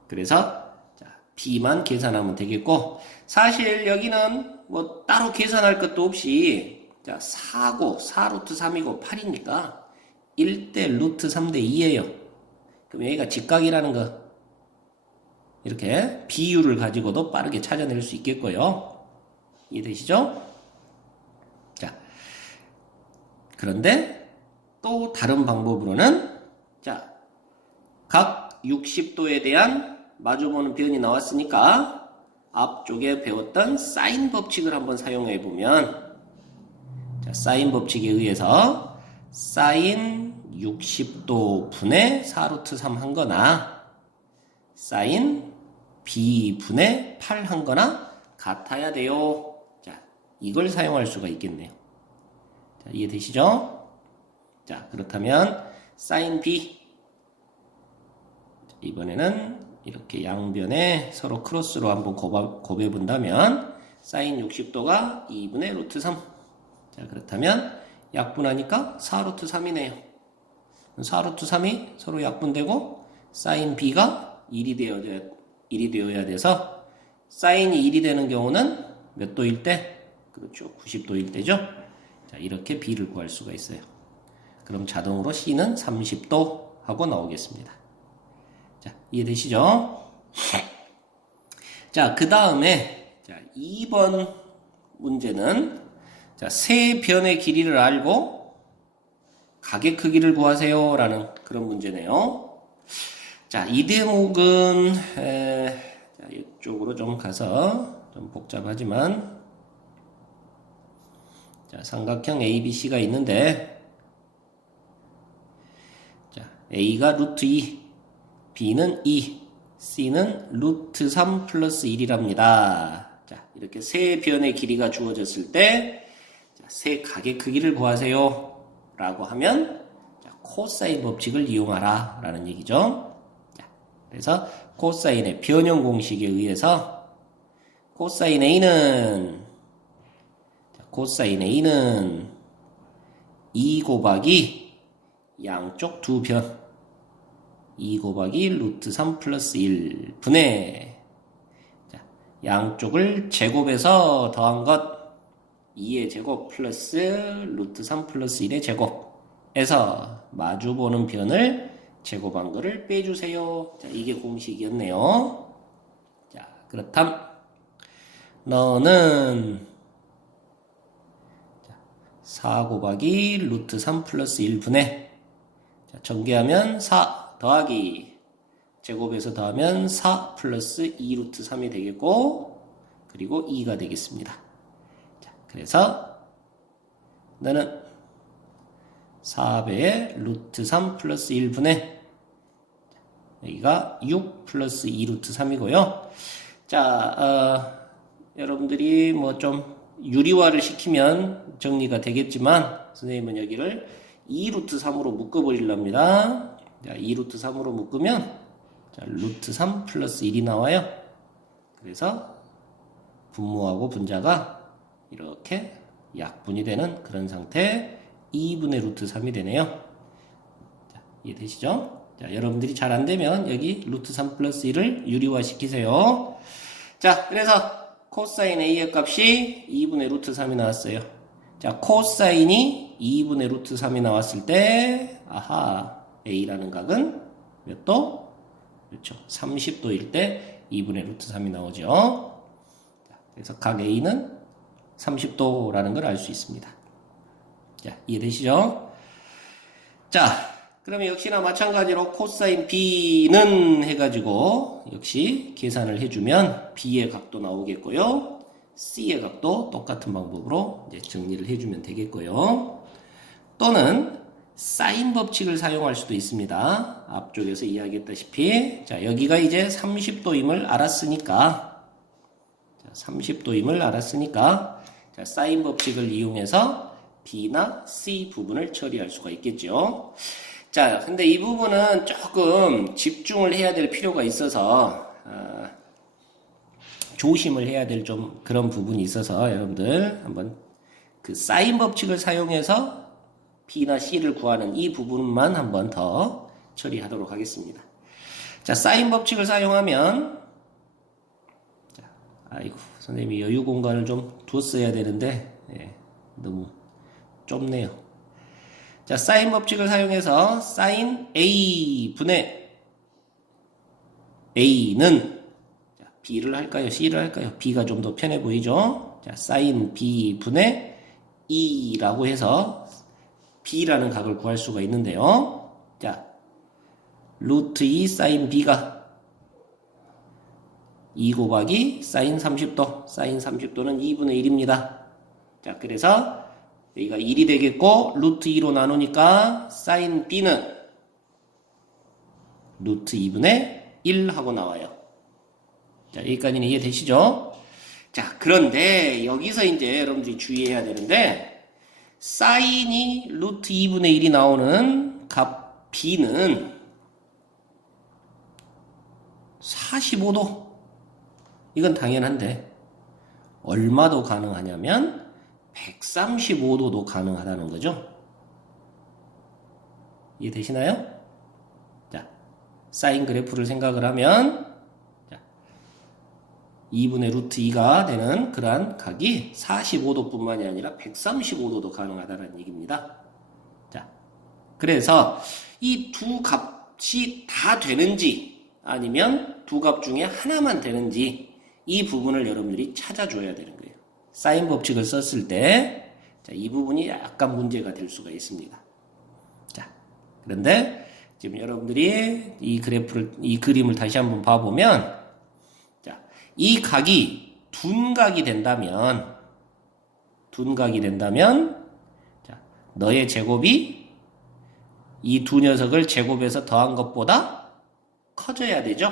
그래서 자, B만 계산하면 되겠고 사실 여기는 뭐 따로 계산할 것도 없이 자, 4고 4 루트 3이고 8이니까 1대 루트 3대 2예요. 그럼 여기가 직각이라는 거 이렇게 비율을 가지고도 빠르게 찾아낼 수 있겠고요. 이해되시죠? 자, 그런데 또 다른 방법으로는 자, 각 60도에 대한 마주보는 변이 나왔으니까 앞쪽에 배웠던 사인 법칙을 한번 사용해 보면 자, 사인 법칙에 의해서 사인 60도 분의 4 루트 3 한 거나 사인 B분의 8 한 거나 같아야 돼요. 자, 이걸 사용할 수가 있겠네요. 자, 이해되시죠? 자, 그렇다면 사인 B 이번에는 이렇게 양변에 서로 크로스로 한번 곱해 본다면 사인 60도가 2분의 루트 3. 자, 그렇다면 약분하니까 4 루트 3이네요. 4 루트 3이 서로 약분되고 사인 B가 1이 되어야 돼서 사인이 1이 되는 경우는 몇 도일 때? 그렇죠. 90도일 때죠. 자, 이렇게 B를 구할 수가 있어요. 그럼 자동으로 C는 30도 하고 나오겠습니다. 자, 이해되시죠? 자, 그 다음에 자, 2번 문제는 자, 세 변의 길이를 알고 각의 크기를 구하세요 라는 그런 문제네요. 자, 이 대목은 자, 이쪽으로 좀 가서 좀 복잡하지만 자, 삼각형 ABC가 있는데 자, A가 루트 2 B는 2 C는 루트 3 플러스 1이랍니다. 자, 이렇게 세 변의 길이가 주어졌을 때 세 각의 크기를 구하세요 라고 하면 자, 코사인 법칙을 이용하라 라는 얘기죠. 자, 그래서 코사인의 변형 공식에 의해서 코사인 A는 2 곱하기 양쪽 두 변 2 곱하기 루트 3 플러스 1 분의 양쪽을 제곱해서 더한 것 2의 제곱 플러스 루트 3 플러스 1의 제곱에서 마주보는 변을 제곱한 거를 빼주세요. 자, 이게 공식이었네요. 자, 그렇담 너는 4 곱하기 루트 3 플러스 1분의 전개하면 4 더하기 제곱해서 더하면 4 플러스 2 루트 3이 되겠고 그리고 2가 되겠습니다. 자, 그래서 너는 4배의 루트 3 플러스 1분의 여기가 6 플러스 2 루트 3이고요. 자, 여러분들이 뭐 좀 유리화를 시키면 정리가 되겠지만 선생님은 여기를 2 루트 3으로 묶어버리랍니다. 자, 2 루트 3으로 묶으면 자, 루트 3 플러스 1이 나와요. 그래서 분모하고 분자가 이렇게 약분이 되는 그런 상태 2분의 루트 3이 되네요. 자, 이해되시죠? 자, 여러분들이 잘 안되면 여기 루트 3 플러스 1을 유리화 시키세요. 자, 그래서 코사인 A의 값이 2분의 루트 3이 나왔어요. 자, 코사인이 2분의 루트 3이 나왔을 때 아하, A라는 각은 몇 도? 그렇죠. 30도일 때 2분의 루트 3이 나오죠. 자, 그래서 각 A는 30도라는 걸 알 수 있습니다. 자, 이해되시죠? 자, 그러면 역시나 마찬가지로 코사인 B는 해가지고 역시 계산을 해주면 B의 각도 나오겠고요. C의 각도 똑같은 방법으로 이제 정리를 해주면 되겠고요. 또는 사인 법칙을 사용할 수도 있습니다. 앞쪽에서 이야기했다시피 자, 여기가 이제 30도임을 알았으니까 자, 사인 법칙을 이용해서 B나 C 부분을 처리할 수가 있겠죠. 자, 근데 이 부분은 조금 집중을 해야 될 필요가 있어서 조심을 해야 될 좀 그런 부분이 있어서 여러분들 한번 그 사인 법칙을 사용해서 B나 C를 구하는 이 부분만 한번 더 처리하도록 하겠습니다. 자, 사인 법칙을 사용하면 자, 아이고 선생님이 여유 공간을 좀 두었어야 되는데 예, 너무 좁네요. 자, 사인 법칙을 사용해서 사인 A 분의 A는 자, B를 할까요? C를 할까요? B가 좀 더 편해 보이죠? 자, 사인 B 분의 E라고 해서 B라는 각을 구할 수가 있는데요. 자, 루트 2 사인 B가 2 곱하기 사인 30도. 사인 30도는 2분의 1입니다. 자, 그래서 여기가 1이 되겠고 루트 2로 나누니까 사인 B는 루트 2분의 1 하고 나와요. 자, 여기까지는 이해되시죠? 자, 그런데 여기서 이제 여러분들이 주의해야 되는데 사인이 루트 2분의 1이 나오는 값 B는 45도. 이건 당연한데 얼마도 가능하냐면 135도도 가능하다는 거죠. 이해되시나요? 자, 사인 그래프를 생각을 하면 자, 2분의 루트 2가 되는 그러한 각이 45도 뿐만이 아니라 135도도 가능하다는 얘기입니다. 자, 그래서 이 두 값이 다 되는지 아니면 두 값 중에 하나만 되는지 이 부분을 여러분들이 찾아줘야 되는 거예요. 사인 법칙을 썼을 때, 자, 이 부분이 약간 문제가 될 수가 있습니다. 자, 그런데 지금 여러분들이 이 그림을 다시 한번 봐보면, 자, 이 각이 둔각이 된다면, 자, 너의 제곱이 이 두 녀석을 제곱해서 더한 것보다 커져야 되죠?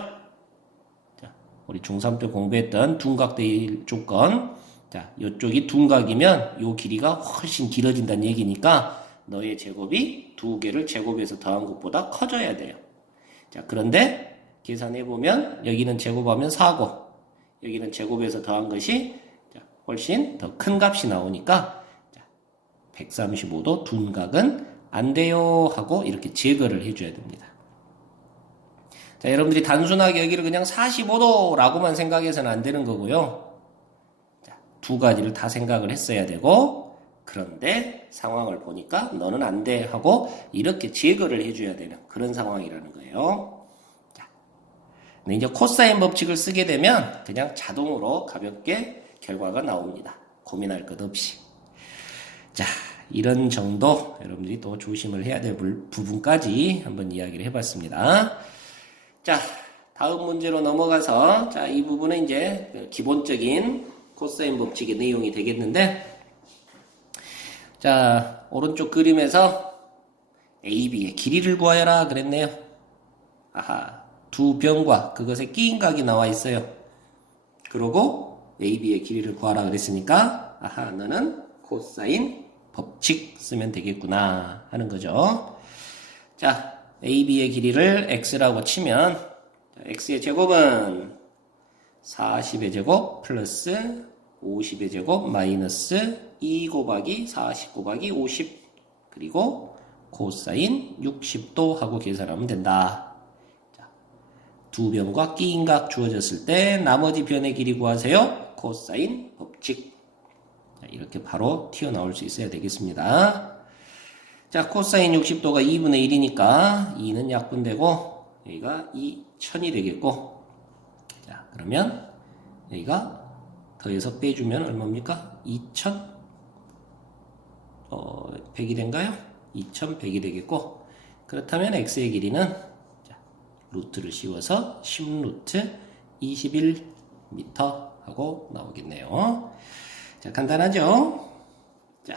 자, 우리 중3 때 공부했던 둔각대일 조건. 자, 이쪽이 둔각이면 요 길이가 훨씬 길어진다는 얘기니까 너의 제곱이 두 개를 제곱해서 더한 것보다 커져야 돼요. 자, 그런데 계산해보면 여기는 제곱하면 4고 여기는 제곱해서 더한 것이 훨씬 더 큰 값이 나오니까 135도 둔각은 안 돼요 하고 이렇게 제거를 해줘야 됩니다. 자, 여러분들이 단순하게 여기를 그냥 45도라고만 생각해서는 안 되는 거고요. 자, 두 가지를 다 생각을 했어야 되고 그런데 상황을 보니까 너는 안 돼 하고 이렇게 제거를 해줘야 되는 그런 상황이라는 거예요. 자, 근데 이제 코사인 법칙을 쓰게 되면 그냥 자동으로 가볍게 결과가 나옵니다. 고민할 것 없이. 자, 이런 정도 여러분들이 또 조심을 해야 될 부분까지 한번 이야기를 해봤습니다. 자, 다음 문제로 넘어가서 자, 이 부분은 이제 기본적인 코사인 법칙의 내용이 되겠는데 자, 오른쪽 그림에서 AB의 길이를 구하여라 그랬네요. 아하, 두 변과 그것의 끼인각이 나와 있어요. 그러고 AB의 길이를 구하라 그랬으니까 아하, 너는 코사인 법칙 쓰면 되겠구나 하는 거죠. 자, AB의 길이를 x라고 치면 x의 제곱은 40의 제곱 플러스 50의 제곱 마이너스 2 곱하기 40 곱하기 50 그리고 코사인 60도 하고 계산하면 된다. 자, 두 변과 끼인각 주어졌을 때 나머지 변의 길이 구하세요. 코사인 법칙. 자, 이렇게 바로 튀어나올 수 있어야 되겠습니다. 자, 코사인 60도가 2분의 1이니까 2는 약분되고 여기가 2000이 되겠고 자, 그러면 여기가 더해서 빼주면 얼마입니까? 2000 100이 된가요? 2100이 되겠고 그렇다면 x의 길이는 자, 루트를 씌워서 10루트 21m 하고 나오겠네요. 자, 간단하죠? 자,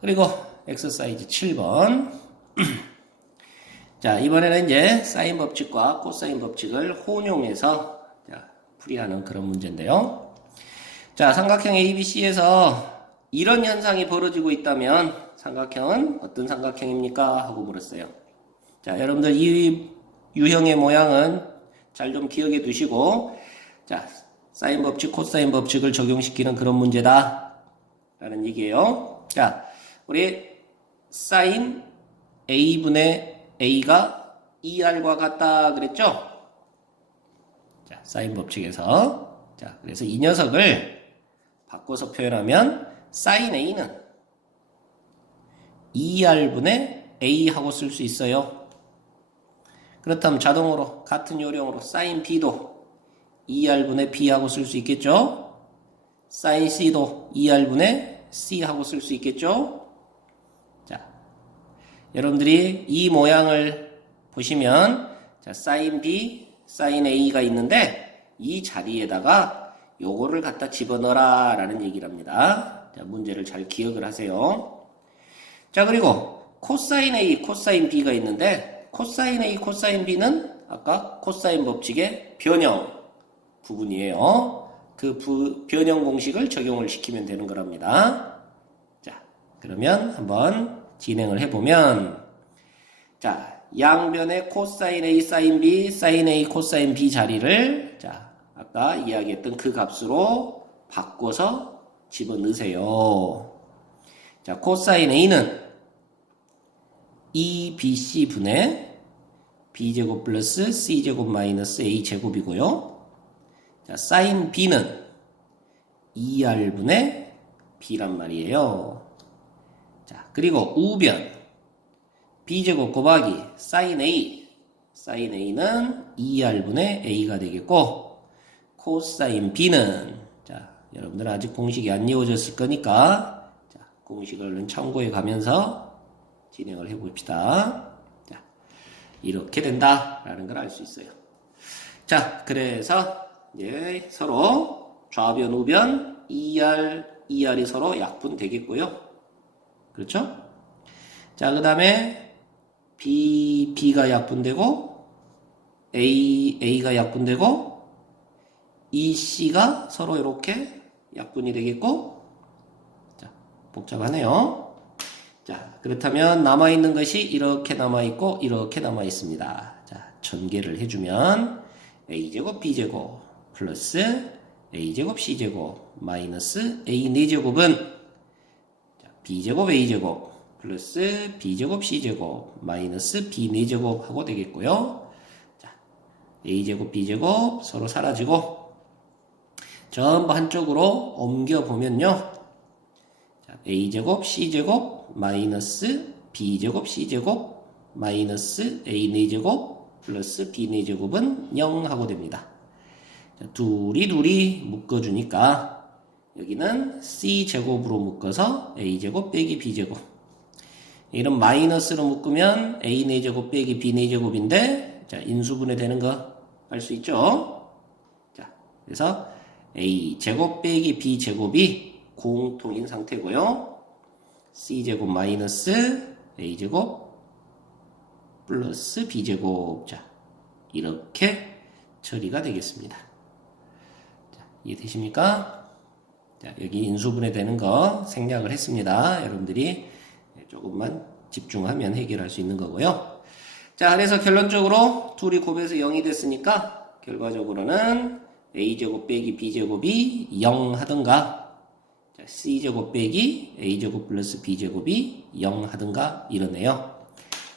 그리고 엑서사이즈 7번. 자, 이번에는 이제 사인 법칙과 코사인 법칙을 혼용해서 자, 풀이하는 그런 문제인데요. 자, 삼각형 ABC에서 이런 현상이 벌어지고 있다면 삼각형은 어떤 삼각형입니까? 하고 물었어요. 자, 여러분들 이 유형의 모양은 잘 좀 기억해 두시고 자, 사인 법칙, 코사인 법칙을 적용시키는 그런 문제다 라는 얘기예요. 자, 우리 사인 A분의 A가 2R과 같다 그랬죠? 자, 사인 법칙에서 자, 그래서 이 녀석을 바꿔서 표현하면 사인 A는 2R분의 A 하고 쓸 수 있어요. 그렇다면 자동으로 같은 요령으로 사인 B도 2R분의 B 하고 쓸 수 있겠죠? 사인 C도 2R분의 C 하고 쓸 수 있겠죠? 자, 여러분들이 이 모양을 보시면 자, 사인 B, 사인 A가 있는데 이 자리에다가 요거를 갖다 집어넣어라 라는 얘기를 합니다. 자, 문제를 잘 기억을 하세요. 자, 그리고 코사인 A, 코사인 B가 있는데 코사인 A, 코사인 B는 아까 코사인 법칙의 변형 부분이에요. 그 변형 공식을 적용을 시키면 되는 거랍니다. 자, 그러면 한번 진행을 해보면 자, 양변의 코사인 A, 사인 B, 사인 A, 코사인 B 자리를 자, 아까 이야기했던 그 값으로 바꿔서 집어넣으세요. 자, 코사인 A는 2BC분의 B제곱 플러스 C제곱 마이너스 A제곱이고요. 자, 사인 B는 2R분의 B란 말이에요. 자, 그리고 우변 B제곱 곱하기 사인 A, 사인 A는 2R분의 A가 되겠고 코사인 B는 자, 여러분들 아직 공식이 안 이루어졌을 거니까 자, 공식을 얼른 참고해 가면서 진행을 해 봅시다. 자, 이렇게 된다라는 걸 알 수 있어요. 자, 그래서 이제 서로 좌변, 우변, 2R이 서로 약분 되겠고요. 그렇죠? 자, 그 다음에 B가 약분되고 A가 약분되고 EC가 서로 이렇게 약분이 되겠고 자, 복잡하네요. 자, 그렇다면 남아있는 것이 이렇게 남아있고 이렇게 남아있습니다. 자, 전개를 해주면 a제곱 b제곱 플러스 a제곱 c제곱 마이너스 a 4제곱은 b제곱 a제곱 플러스 b제곱 c제곱 마이너스 b 4제곱 하고 되겠고요. 자, a제곱 b제곱 서로 사라지고 전부 한쪽으로 옮겨보면요. 자, a제곱 c제곱 마이너스 b제곱 c제곱 마이너스 a 4제곱 플러스 b 4제곱은 0 하고 됩니다. 자, 둘이 묶어주니까 여기는 c제곱으로 묶어서 a제곱 빼기 b제곱, 이런 마이너스로 묶으면 a 4제곱 빼기 b 4제곱인데 자, 인수분해 되는 거 알 수 있죠? 자, 그래서 a제곱 빼기 b제곱이 공통인 상태고요. c제곱 마이너스 a제곱 플러스 b제곱, 자, 이렇게 처리가 되겠습니다. 자, 이해되십니까? 자, 여기 인수분해 되는 거 생략을 했습니다. 여러분들이 조금만 집중하면 해결할 수 있는 거고요. 자, 그래서 결론적으로 둘이 곱해서 0이 됐으니까 결과적으로는 a제곱 빼기 b제곱이 0 하든가, 자, c제곱 빼기 a제곱 플러스 b제곱이 0 하든가 이러네요.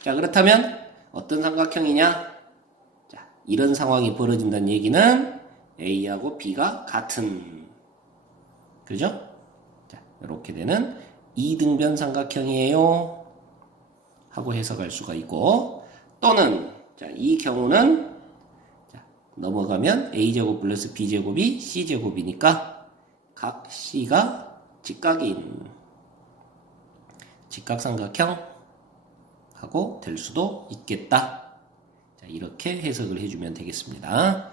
자, 그렇다면 어떤 삼각형이냐? 자, 이런 상황이 벌어진다는 얘기는 a하고 b가 같은, 그죠? 자, 이렇게 되는 이등변 삼각형이에요 하고 해석할 수가 있고, 또는 자, 이 경우는 자, 넘어가면 a제곱 플러스 b제곱이 c제곱이니까 각 c가 직각인 직각삼각형 하고 될 수도 있겠다. 자, 이렇게 해석을 해주면 되겠습니다.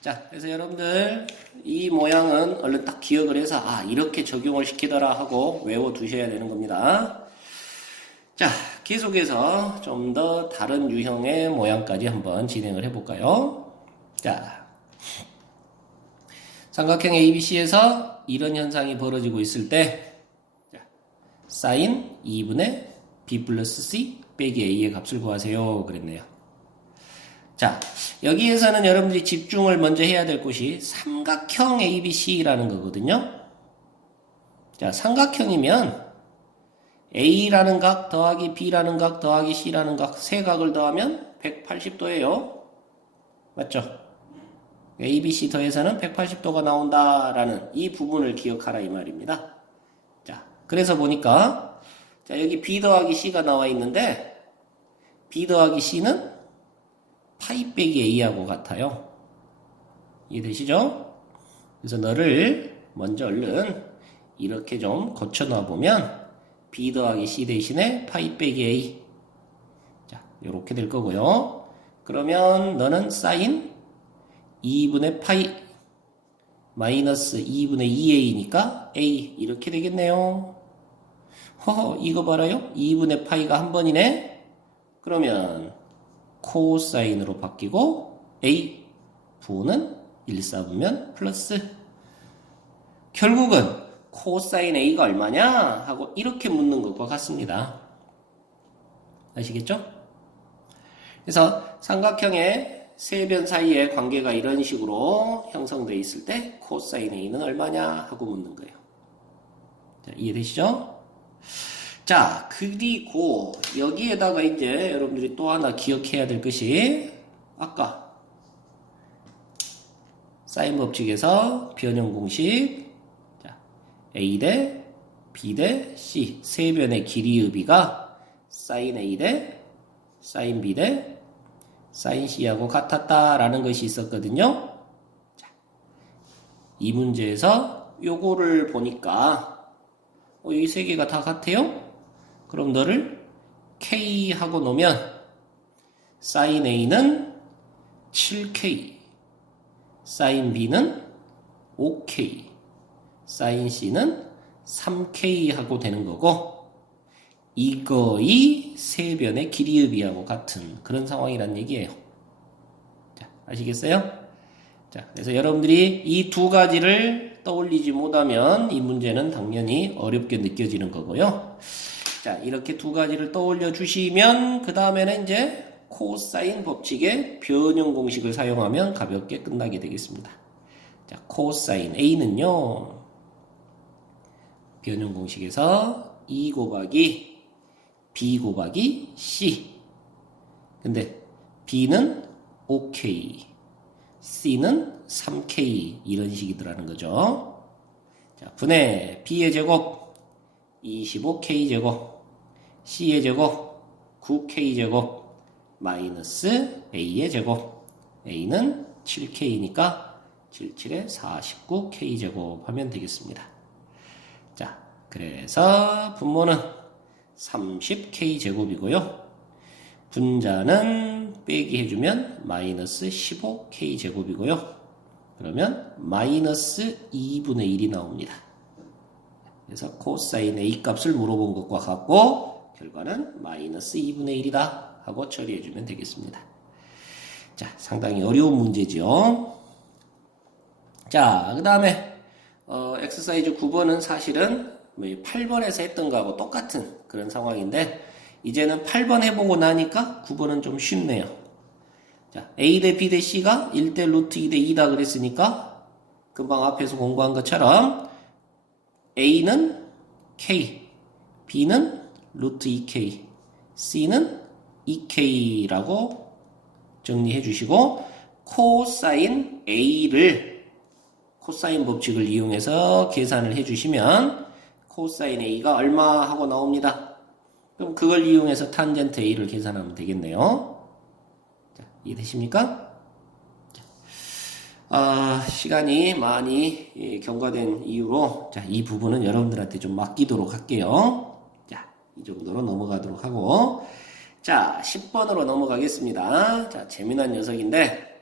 자, 그래서 여러분들 이 모양은 얼른 딱 기억을 해서 아, 이렇게 적용을 시키더라 하고 외워두셔야 되는 겁니다. 자, 계속해서 좀 더 다른 유형의 모양까지 한번 진행을 해볼까요? 자, 삼각형 ABC에서 이런 현상이 벌어지고 있을 때 자, 사인 2분의 B 플러스 C 빼기 A의 값을 구하세요 그랬네요. 자, 여기에서는 여러분들이 집중을 먼저 해야 될 곳이 삼각형 ABC라는 거거든요. 자, 삼각형이면 A라는 각 더하기 B라는 각 더하기 C라는 각 세 각을 더하면 180도예요. 맞죠? ABC 더해서는 180도가 나온다라는 이 부분을 기억하라 이 말입니다. 자, 그래서 보니까 자, 여기 B 더하기 C가 나와 있는데 B 더하기 C는 파이 빼기 A하고 같아요. 이해되시죠? 그래서 너를 먼저 얼른 이렇게 좀 고쳐 놔보면 B 더하기 C 대신에 파이 빼기 A, 자, 요렇게 될 거고요. 그러면 너는 사인 2분의 파이 마이너스 2분의 2A니까 A 이렇게 되겠네요. 허허, 이거 봐라요. 2분의 파이가 한 번이네. 그러면 코사인으로 바뀌고 A 부호는 1/4면 플러스, 결국은 코사인 A가 얼마냐 하고 이렇게 묻는 것과 같습니다. 아시겠죠? 그래서 삼각형의 세 변 사이의 관계가 이런 식으로 형성되어 있을 때 코사인 A는 얼마냐 하고 묻는 거예요. 자, 이해되시죠? 자, 그리고 여기에다가 이제 여러분들이 또 하나 기억해야 될 것이 아까 사인 법칙에서 변형 공식, 자, A 대 B 대 C 세 변의 길이의 비가 사인 A 대 사인 B 대 사인 C하고 같았다라는 것이 있었거든요. 자, 이 문제에서 요거를 보니까 여기 세 개가 다 같아요? 그럼 너를 K하고 놓으면 사인 A는 7K, 사인 B는 5K, 사인 C는 3K 하고 되는 거고, 이거의 세 변의 길이의 비하고 같은 그런 상황이란 얘기예요. 자, 아시겠어요? 자, 그래서 여러분들이 이 두 가지를 떠올리지 못하면 이 문제는 당연히 어렵게 느껴지는 거고요. 자, 이렇게 두 가지를 떠올려 주시면 그 다음에는 이제 코사인 법칙의 변형 공식을 사용하면 가볍게 끝나게 되겠습니다. 자, 코사인 A는요, 변형 공식에서 2 곱하기 B 곱하기 C. 근데 B는 5K, C는 3K 이런 식이더라는 거죠. 자, 분의 B의 제곱 25K 제곱, C의 제곱 9K 제곱, 마이너스 A의 제곱. A는 7K니까 77에 49K 제곱 하면 되겠습니다. 자, 그래서 분모는 30K 제곱이고요. 분자는 빼기 해주면 마이너스 15K 제곱이고요. 그러면 마이너스 2분의 1이 나옵니다. 그래서 코사인 A 값을 물어본 것과 같고 결과는 마이너스 2분의 1이다 하고 처리해주면 되겠습니다. 자, 상당히 어려운 문제죠. 자, 그 다음에 엑서사이즈 9번은 사실은 8번에서 했던 거하고 똑같은 그런 상황인데 이제는 8번 해보고 나니까 9번은 좀 쉽네요. 자, A 대 B 대 C가 1대 루트 2대 2다 그랬으니까 금방 앞에서 공부한 것처럼 A는 K, B는 루트 2K, C는 2K라고 정리해 주시고 코사인 A를 코사인 법칙을 이용해서 계산을 해 주시면 코사인 A가 얼마 하고 나옵니다. 그럼 그걸 이용해서 탄젠트 A를 계산하면 되겠네요. 자, 이해되십니까? 시간이 많이 경과된 이유로 자, 이 부분은 여러분들한테 좀 맡기도록 할게요. 자, 이 정도로 넘어가도록 하고 자, 10번으로 넘어가겠습니다. 자, 재미난 녀석인데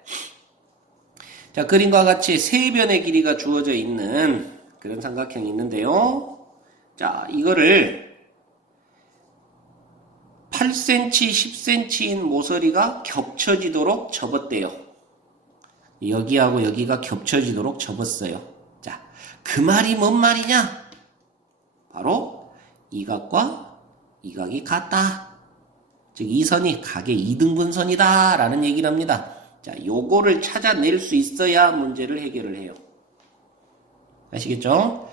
자, 그림과 같이 세 변의 길이가 주어져 있는 그런 삼각형이 있는데요. 자, 이거를 8cm, 10cm인 모서리가 겹쳐지도록 접었대요. 여기하고 여기가 겹쳐지도록 접었어요. 자, 그 말이 뭔 말이냐? 바로 이 각과 이 각이 같다. 즉, 이 선이 각의 이등분선이다 라는 얘기를 합니다. 자, 요거를 찾아낼 수 있어야 문제를 해결을 해요. 아시겠죠?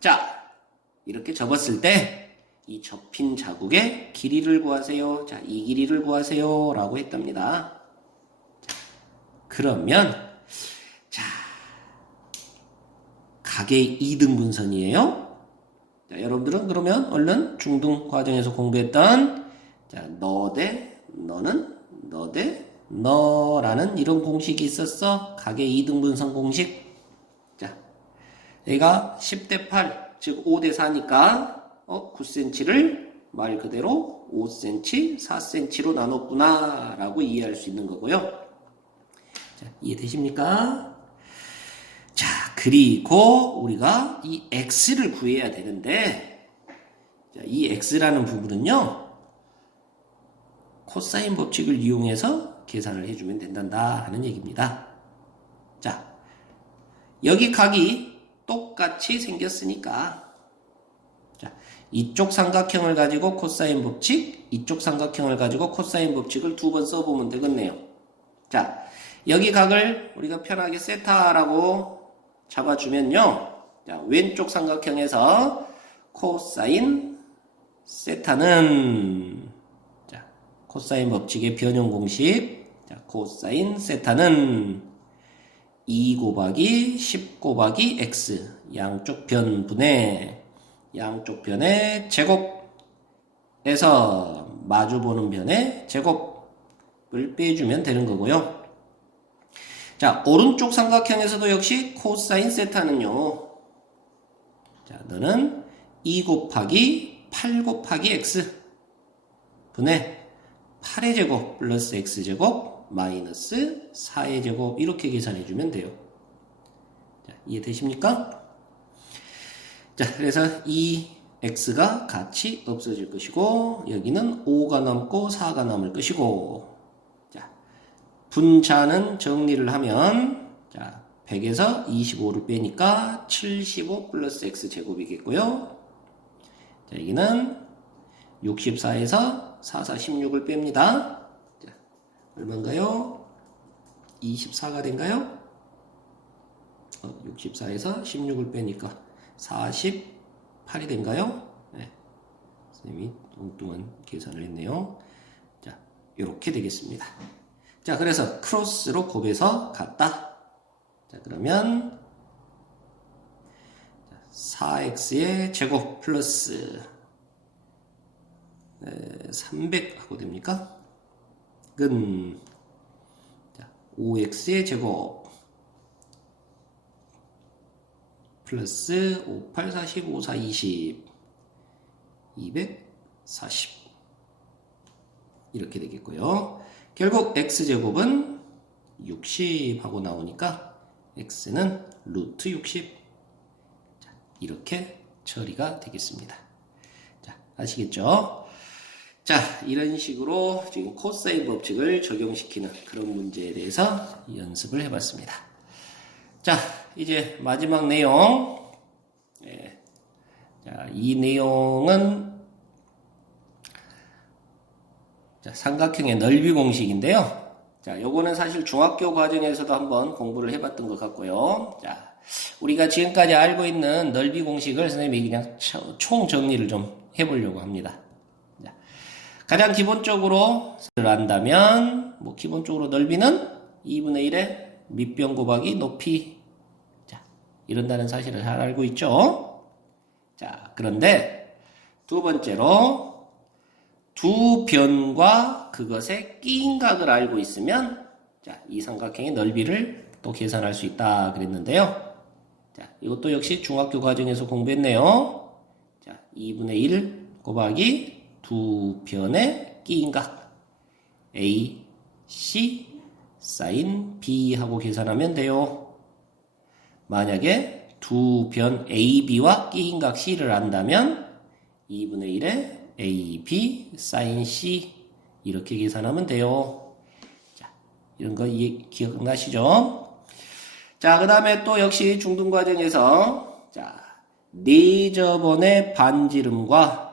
자, 이렇게 접었을 때 이 접힌 자국의 길이를 구하세요. 자, 이 길이를 구하세요 라고 했답니다. 자, 그러면 자, 각의 이등분선이에요. 자, 여러분들은 그러면 얼른 중등 과정에서 공부했던 자, 너 대 너는 너 대 너라는 이런 공식이 있었어. 각의 이등분선 공식. 자, 얘가 10대 8, 즉 5대 4니까 9cm를 말 그대로 5cm, 4cm로 나눴구나 라고 이해할 수 있는 거고요. 자, 이해되십니까? 자, 그리고 우리가 이 x를 구해야 되는데 자, 이 x라는 부분은요 코사인 법칙을 이용해서 계산을 해주면 된단다 하는 얘기입니다. 자, 여기 각이 똑같이 생겼으니까 자, 이쪽 삼각형을 가지고 코사인 법칙, 이쪽 삼각형을 가지고 코사인 법칙을 두 번 써보면 되겠네요. 자, 여기 각을 우리가 편하게 세타라고 잡아주면요. 자, 왼쪽 삼각형에서 코사인 세타는 자, 코사인 법칙의 변형 공식. 자, 코사인 세타는 2 곱하기 10 곱하기 x 양쪽 변분의 양쪽 변의 제곱에서 마주보는 변의 제곱을 빼주면 되는 거고요. 자, 오른쪽 삼각형에서도 역시 코사인 세타는요. 자, 너는 2 곱하기 8 곱하기 x 분의 8의 제곱 플러스 x제곱 마이너스 4의 제곱 이렇게 계산해주면 돼요. 자, 이해되십니까? 자, 그래서 이 x가 같이 없어질 것이고 여기는 5가 남고 4가 남을 것이고 자, 분자는 정리를 하면 자, 100에서 25를 빼니까 75 플러스 x제곱이겠고요. 자, 여기는 64에서 4, 4, 16을 뺍니다. 자, 얼마인가요? 24가 된가요? 64에서 16을 빼니까 48이 된가요? 네. 선생님이 뚱뚱한 계산을 했네요. 자, 이렇게 되겠습니다. 자, 그래서 크로스로 곱해서 같다. 자, 그러면 4x의 제곱 플러스 300 하고 됩니까? 은 5x의 제곱 플러스 5, 8, 40, 5, 4, 20 240 이렇게 되겠고요. 결국 x제곱은 60 하고 나오니까 x는 루트 60 이렇게 처리가 되겠습니다. 자, 아시겠죠? 자, 이런 식으로 지금 코사인 법칙을 적용시키는 그런 문제에 대해서 연습을 해봤습니다. 자, 이제 마지막 내용. 자, 이 내용은 자, 삼각형의 넓이 공식인데요. 자, 요거는 사실 중학교 과정에서도 한번 공부를 해봤던 것 같고요. 자, 우리가 지금까지 알고 있는 넓이 공식을 선생님이 그냥 총 정리를 좀 해보려고 합니다. 자, 가장 기본적으로 한다면 기본적으로 넓이는 2분의 1의 밑변 곱하기 높이. 자, 이런다는 사실을 잘 알고 있죠. 자, 그런데 두 번째로 두 변과 그것의 끼인 각을 알고 있으면 자, 이 삼각형의 넓이를 또 계산할 수 있다 그랬는데요. 자, 이것도 역시 중학교 과정에서 공부했네요. 자, 2분의 1 곱하기 두 변의 끼인 각 A, C, sin B 하고 계산하면 돼요. 만약에 두 변 A, B와 끼인 각 C를 안다면 2분의 1에 A, B, sin C 이렇게 계산하면 돼요. 자, 이런 거 기억나시죠? 자, 그 다음에 또 역시 중등 과정에서 자, 4저번의 반지름과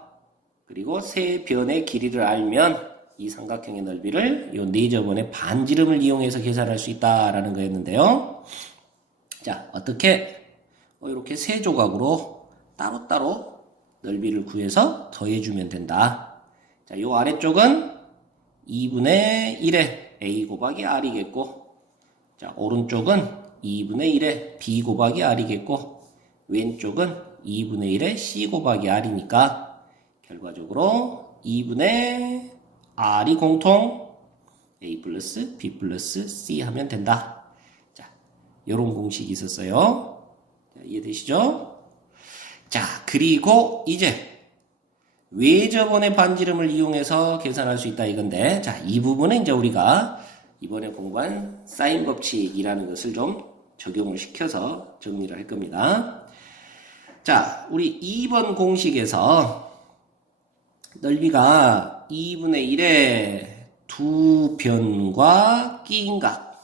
그리고 세 변의 길이를 알면 이 삼각형의 넓이를 이 4저번의 반지름을 이용해서 계산할 수 있다라는 거였는데요. 자, 어떻게 이렇게 세 조각으로 따로따로 넓이를 구해서 더해주면 된다. 자, 요 아래쪽은 2분의 1의 A 곱하기 R이겠고, 자, 오른쪽은 2분의 1의 B 곱하기 R이겠고, 왼쪽은 2분의 1의 C 곱하기 R이니까, 결과적으로 2분의 R이 공통 A 플러스 B 플러스 C 하면 된다. 자, 요런 공식이 있었어요. 자, 이해되시죠? 자, 그리고 이제 외접원의 반지름을 이용해서 계산할 수 있다 이건데, 자, 이 부분은 이제 우리가 이번에 공부한 사인 법칙이라는 것을 좀 적용을 시켜서 정리를 할 겁니다. 자, 우리 2번 공식에서 넓이가 2분의 1의 두 변과 끼인 각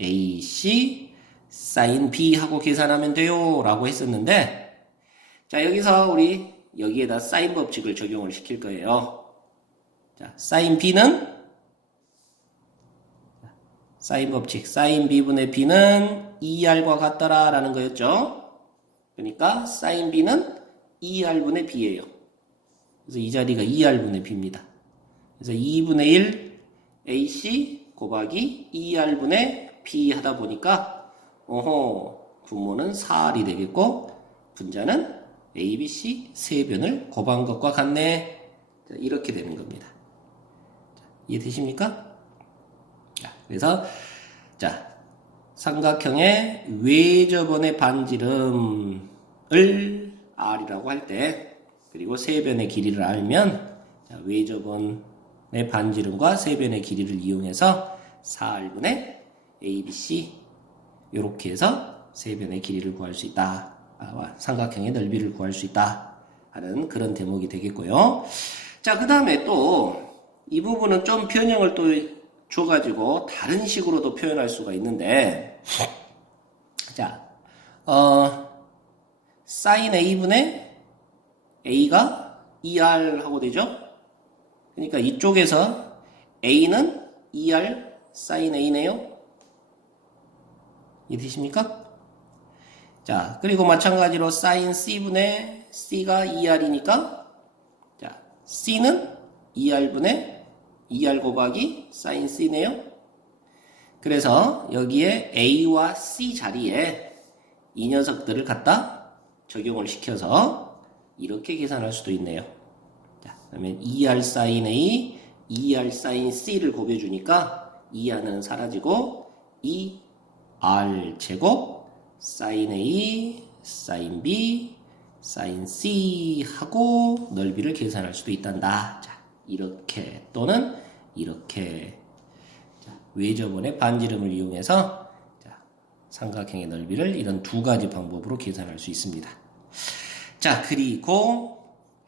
AC sin B 하고 계산하면 돼요 라고 했었는데, 자, 여기서 우리 여기에다 사인 법칙을 적용을 시킬 거예요. 자, sin B는 사인 법칙, sin B분의 B는 2R과 같더라 라는 거였죠. 그러니까 sin B는 2R분의 B예요. 그래서 이 자리가 2R분의 B입니다. 그래서 2분의 1 AC 곱하기 2R분의 B 하다 보니까 분모는 4R이 되겠고 분자는 A, B, C 세 변을 곱한 것과 같네. 자, 이렇게 되는 겁니다. 자, 이해되십니까? 자, 그래서 자, 삼각형의 외접원의 반지름을 R이라고 할 때, 그리고 세 변의 길이를 알면 자, 외접원의 반지름과 세 변의 길이를 이용해서 4R분의 A, B, C 이렇게 해서 세 변의 길이를 구할 수 있다. 삼각형의 넓이를 구할 수 있다 하는 그런 대목이 되겠고요. 자, 그 다음에 또 이 부분은 좀 변형을 또 줘가지고 다른 식으로도 표현할 수가 있는데, 자, sin A분의 A가 2R 하고 되죠? 그러니까 이쪽에서 A는 2R sin A네요. 이해되십니까? 자, 그리고 마찬가지로 sin C분의 C가 2R이니까 자, C는 2R분의 2R 곱하기 sin C네요. 그래서 여기에 A와 C 자리에 이 녀석들을 갖다 적용을 시켜서 이렇게 계산할 수도 있네요. 자, 그러면 2R sin A, 2R sin C를 곱해주니까 2R은 사라지고 2R 제곱 sin A, sin B, sin C 하고 넓이를 계산할 수도 있단다. 자, 이렇게 또는 이렇게 자, 외접원의 반지름을 이용해서 자, 삼각형의 넓이를 이런 두 가지 방법으로 계산할 수 있습니다. 자, 그리고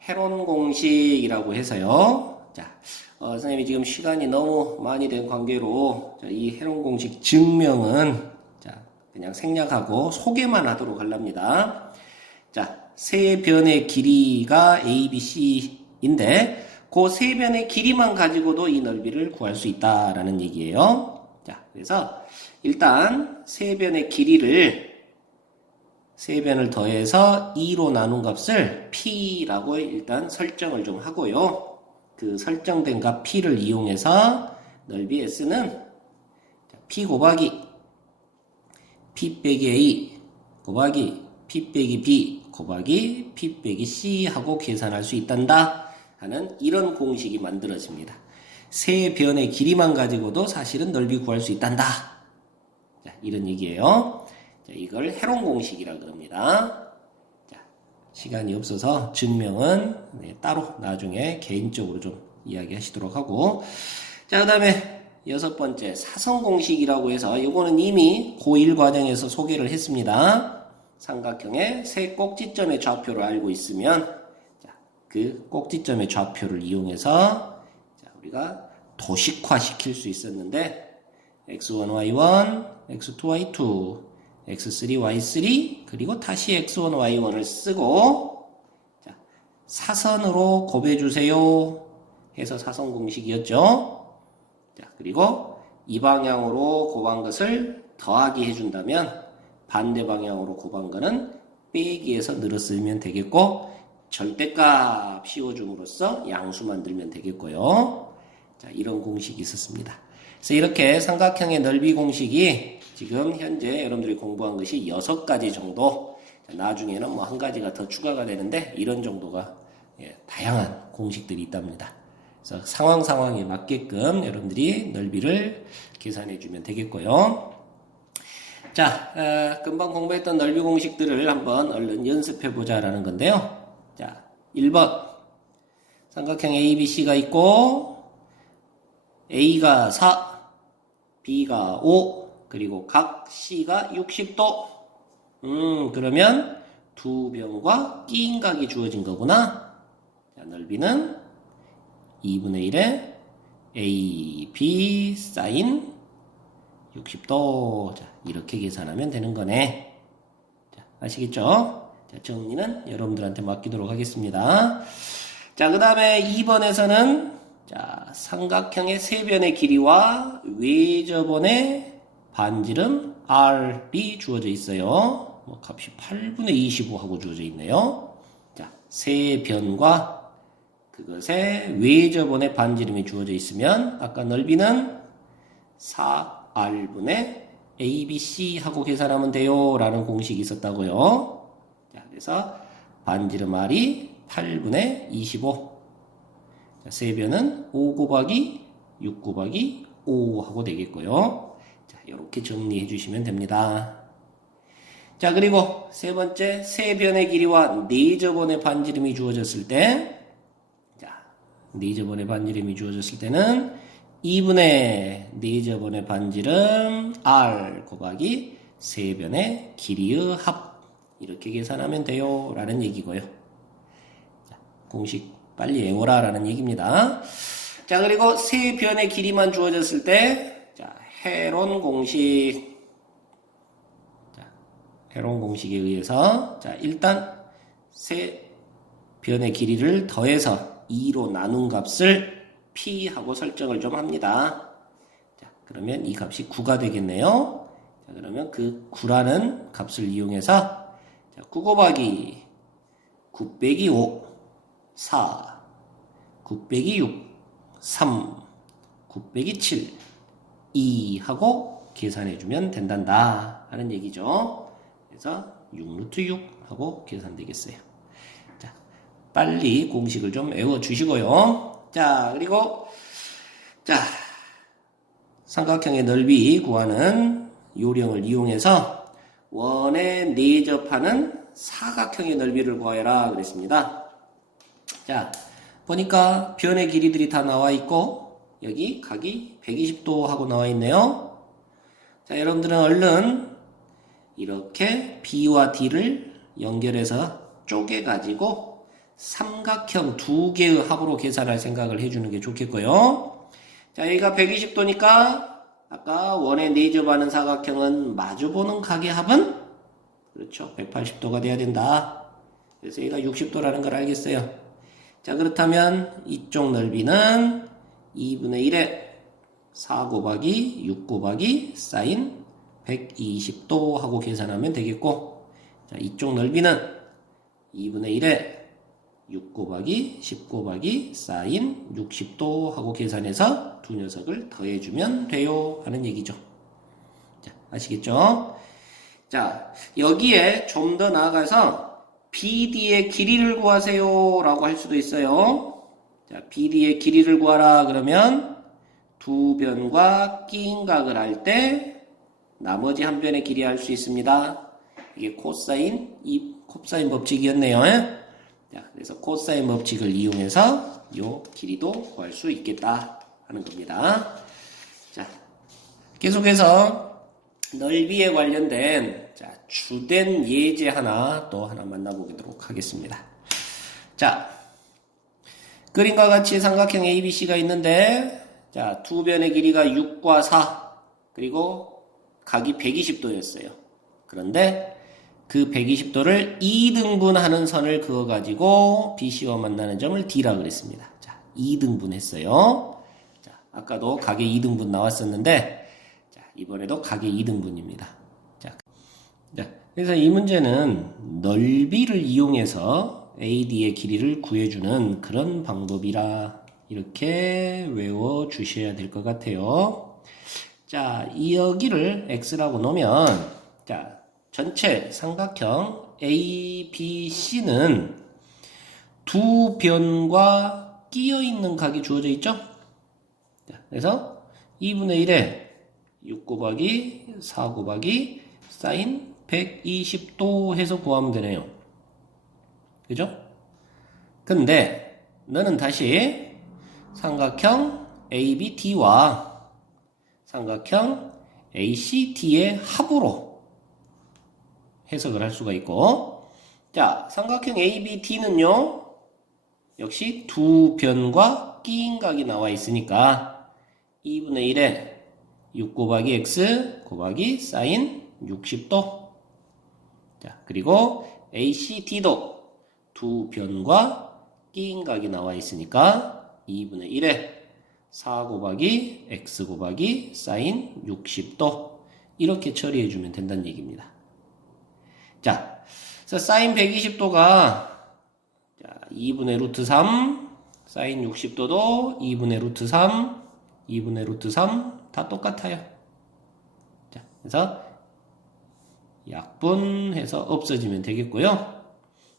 헤론 공식이라고 해서요. 자, 선생님이 지금 시간이 너무 많이 된 관계로 자, 이 헤론 공식 증명은 자, 그냥 생략하고 소개만 하도록 하랍니다. 자, 세 변의 길이가 A, B, C인데 그 세 변의 길이만 가지고도 이 넓이를 구할 수 있다라는 얘기예요. 자, 그래서 일단 세 변의 길이를 세 변을 더해서 2로 나눈 값을 P라고 일단 설정을 좀 하고요. 그 설정된 값 P를 이용해서 넓이 S는 P 곱하기 P 빼기 A 곱하기 P 빼기 B 곱하기 P 빼기 C 하고 계산할 수 있단다 하는 이런 공식이 만들어집니다. 세 변의 길이만 가지고도 사실은 넓이 구할 수 있단다. 자, 이런 얘기예요. 자, 이걸 헤론 공식이라 그럽니다. 자, 시간이 없어서 증명은 따로 나중에 개인적으로 좀 이야기하시도록 하고 자, 그 다음에 여섯 번째 사선 공식이라고 해서 이거는 이미 고1 과정에서 소개를 했습니다. 삼각형의 세 꼭지점의 좌표를 알고 있으면 자, 그 꼭지점의 좌표를 이용해서 자, 우리가 도식화 시킬 수 있었는데 x1, y1, x2, y2, x3, y3 그리고 다시 x1, y1을 쓰고 자, 사선으로 곱해주세요 해서 사선 공식이었죠. 자, 그리고 이 방향으로 곱한 것을 더하기 해준다면 반대 방향으로 곱한 거는 빼기해서 늘었으면 되겠고 절대값 씌워줌으로써 양수 만들면 되겠고요. 자, 이런 공식이 있었습니다. 그래서 이렇게 삼각형의 넓이 공식이 지금 현재 여러분들이 공부한 것이 6가지 정도 나중에는 뭐 한 가지가 더 추가가 되는데 이런 정도가 다양한 공식들이 있답니다. 그래서 상황에 맞게끔 여러분들이 넓이를 계산해 주면 되겠고요. 자, 금방 공부했던 넓이 공식들을 한번 얼른 연습해 보자라는 건데요. 자, 1번 삼각형 ABC가 있고 A가 4, B가 5, 그리고 각 C가 60도. 그러면 두 변과 끼인 각이 주어진 거구나. 자, 넓이는 2분의 1에 A, B sin 60도. 자, 이렇게 계산하면 되는 거네. 자, 아시겠죠? 자, 정리는 여러분들한테 맡기도록 하겠습니다. 자, 그 다음에 2번에서는 자, 삼각형의 세 변의 길이와 외접원의 반지름 R이 주어져 있어요. 뭐 값이 8분의 25 하고 주어져 있네요. 자, 세 변과 그것의 외접원의 반지름이 주어져 있으면 아까 넓이는 4R분의 ABC 하고 계산하면 돼요 라는 공식이 있었다고요. 자, 그래서 반지름 R이 8분의 25 자, 세변은 5 곱하기 6 곱하기 5 하고 되겠고요. 자, 이렇게 정리해 주시면 됩니다. 자, 그리고 세 번째 세변의 길이와 네저번의 반지름이 주어졌을 때 자, 네저번의 반지름이 주어졌을 때는 2분의 네저번의 반지름 R 곱하기 세변의 길이의 합 이렇게 계산하면 돼요 라는 얘기고요. 자, 공식 빨리 외워라 라는 얘기입니다. 자, 그리고 세 변의 길이만 주어졌을 때 자, 헤론 공식 자, 헤론 공식에 의해서 자, 일단 세 변의 길이를 더해서 2로 나눈 값을 P하고 설정을 좀 합니다. 그러면 이 값이 9가 되겠네요. 자, 그러면 그 9라는 값을 이용해서 자, 9 곱하기 9 빼기 5 4 9 빼기 6 3 9 빼기 7 2 하고 계산해주면 된단다 하는 얘기죠. 그래서 6루트 6 하고 계산되겠어요. 자, 빨리 공식을 좀 외워주시고요. 자, 그리고 자, 삼각형의 넓이 구하는 요령을 이용해서 원에 내접하는 사각형의 넓이를 구하여라 그랬습니다. 자, 보니까 변의 길이들이 다 나와 있고 여기 각이 120도 하고 나와 있네요. 자, 여러분들은 얼른 이렇게 B와 D를 연결해서 쪼개가지고 삼각형 두 개의 합으로 계산할 생각을 해주는 게 좋겠고요. 자, 여기가 120도니까 아까 원에 내접하는 사각형은 마주보는 각의 합은 그렇죠. 180도가 돼야 된다. 그래서 얘가 60도라는 걸 알겠어요. 자, 그렇다면 이쪽 넓이는 2분의 1에 4 곱하기 6 곱하기 사인 120도 하고 계산하면 되겠고, 자, 이쪽 넓이는 2분의 1에 6 곱하기 10 곱하기 사인 60도 하고 계산해서 두 녀석을 더해주면 돼요 하는 얘기죠. 자, 아시겠죠? 자, 여기에 좀 더 나아가서 BD의 길이를 구하세요 라고 할 수도 있어요. 자, BD의 길이를 구하라 그러면 두 변과 끼인 각을 할 때 나머지 한 변의 길이 할 수 있습니다. 이게 코사인 법칙이었네요. 자, 그래서 코사인 법칙을 이용해서 요 길이도 구할 수 있겠다 하는 겁니다. 자, 계속해서 넓이에 관련된 주된 예제 또 하나 만나보도록 하겠습니다. 자, 그림과 같이 삼각형 ABC가 있는데 자, 두 변의 길이가 6과 4 그리고 각이 120도였어요. 그런데 그 120도를 2등분하는 선을 그어가지고 BC와 만나는 점을 D라 그랬습니다. 자, 2등분 했어요. 자, 아까도 각의 2등분 나왔었는데, 자, 이번에도 각의 2등분입니다. 자, 그래서 이 문제는 넓이를 이용해서 AD의 길이를 구해주는 그런 방법이라 이렇게 외워주셔야 될 것 같아요. 자, 여기를 X라고 놓으면, 자, 전체 삼각형 ABC는 두 변과 끼어 있는 각이 주어져 있죠? 자, 그래서 2분의 1에 6 곱하기 4 곱하기 사인 120도 해서 구하면 되네요. 그죠? 근데 너는 다시 삼각형 ABD와 삼각형 ACD의 합으로 해석을 할 수가 있고, 자, 삼각형 ABD는요, 역시 두 변과 끼인 각이 나와 있으니까 2분의 1에 6 곱하기 X 곱하기 사인 60도. 자, 그리고 ACD도 두 변과 끼인 각이 나와 있으니까 2분의 1에 4 곱하기 X 곱하기 사인 60도. 이렇게 처리해주면 된다는 얘기입니다. 자, 그래서 사인 120도가 2분의 루트 3, 사인 60도도 2분의 루트 3, 2분의 루트 3 다 똑같아요. 자, 그래서 약분해서 없어지면 되겠고요.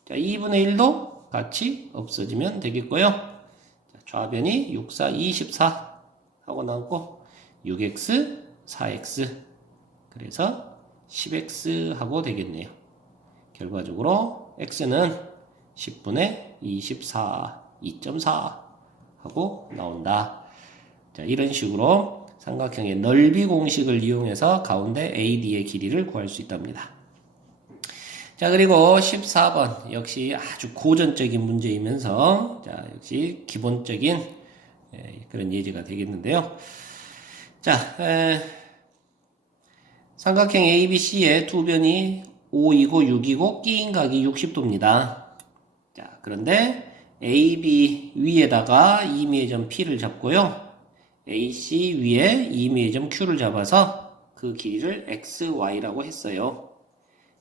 자, 2분의 1도 같이 없어지면 되겠고요. 자, 좌변이 6, 4, 24 하고 나오고 6x, 4x 그래서 10x 하고 되겠네요. 결과적으로 x는 10분의 24, 2.4 하고 나온다. 자, 이런 식으로 삼각형의 넓이 공식을 이용해서 가운데 AD의 길이를 구할 수 있답니다. 자, 그리고 14번 역시 아주 고전적인 문제이면서 자, 역시 기본적인 그런 예제가 되겠는데요. 자, 삼각형 ABC의 두 변이 5이고 6이고 끼인 각이 60도입니다. 자, 그런데 AB 위에다가 임의의 점 P를 잡고요. AC 위에 이미의 점 Q를 잡아서 그 길이를 XY라고 했어요.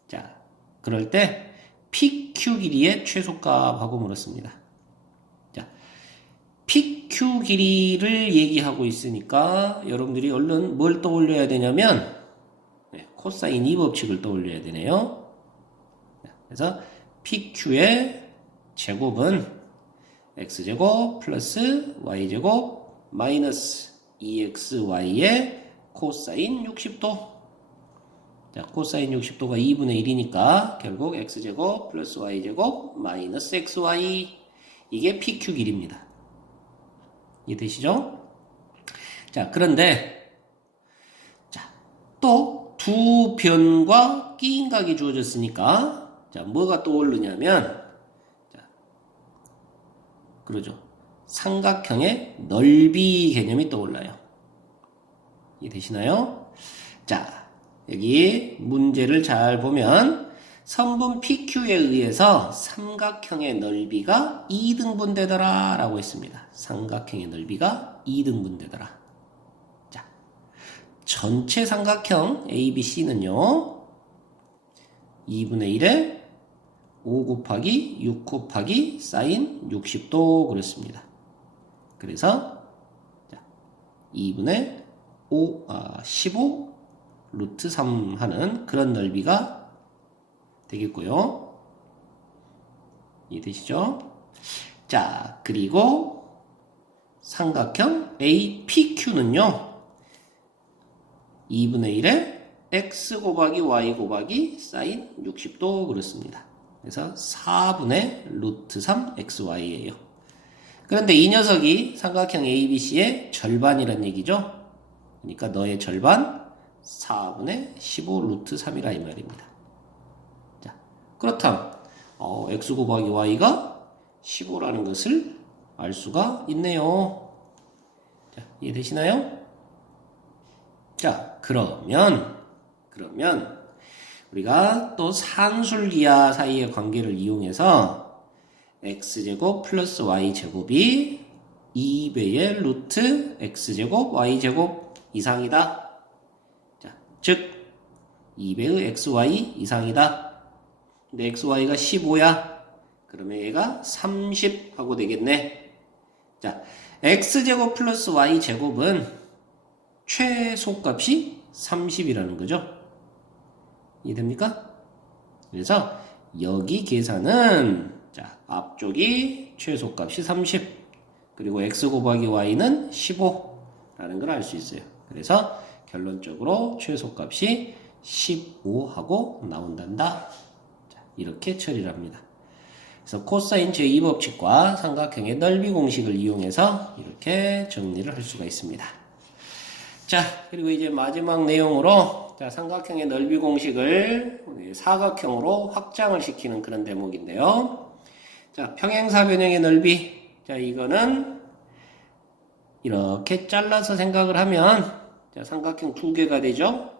자, 그럴 때 PQ 길이의 최소값하고 물었습니다. 자, PQ 길이를 얘기하고 있으니까 여러분들이 얼른 뭘 떠올려야 되냐면 코사인 2법칙을 떠올려야 되네요. 그래서 PQ의 제곱은 X제곱 플러스 Y제곱 마이너스 2XY의 코사인 60도. 자, 코사인 60도가 2분의 1이니까 결국 X제곱 플러스 Y제곱 마이너스 XY. 이게 PQ 길이입니다. 이해되시죠? 자, 그런데 자, 또 두 변과 끼인각이 주어졌으니까 자, 뭐가 떠오르냐면 자, 그러죠. 삼각형의 넓이 개념이 떠올라요. 이해되시나요? 자, 여기 문제를 잘 보면 선분 PQ에 의해서 삼각형의 넓이가 2등분되더라 라고 했습니다. 삼각형의 넓이가 2등분되더라. 자, 전체 삼각형 ABC는요 2분의 1에 5 곱하기 6 곱하기 사인 60도 그랬습니다. 그래서 자, 2분의 15 루트 3 하는 그런 넓이가 되겠고요. 이해되시죠? 자, 그리고 삼각형 APQ는요 2분의 1에 x 곱하기 y 곱하기 사인 60도 그렇습니다. 그래서 4분의 루트 3 xy예요. 그런데 이 녀석이 삼각형 ABC의 절반이란 얘기죠. 그러니까 너의 절반 4분의 15 루트 3이라 이 말입니다. 자, 그렇다면 x 곱하기 y가 15라는 것을 알 수가 있네요. 자, 이해되시나요? 자, 그러면 우리가 또 산술기하 사이의 관계를 이용해서 x제곱 플러스 y제곱이 2배의 루트 x제곱 y제곱 이상이다. 자, 즉 2배의 xy 이상이다. 근데 xy가 15야. 그러면 얘가 30 하고 되겠네. 자, x제곱 플러스 y제곱은 최소값이 30이라는 거죠. 이해됩니까? 그래서 여기 계산은 자, 앞쪽이 최소값이 30 그리고 x 곱하기 y는 15라는 걸 알 수 있어요. 그래서 결론적으로 최소값이 15하고 나온단다. 자, 이렇게 처리를 합니다. 그래서 코사인 제2법칙과 삼각형의 넓이 공식을 이용해서 이렇게 정리를 할 수가 있습니다. 자, 그리고 이제 마지막 내용으로 자, 삼각형의 넓이 공식을 사각형으로 확장을 시키는 그런 대목인데요. 자, 평행사변형의 넓이. 자, 이거는 이렇게 잘라서 생각을 하면 자, 삼각형 두 개가 되죠.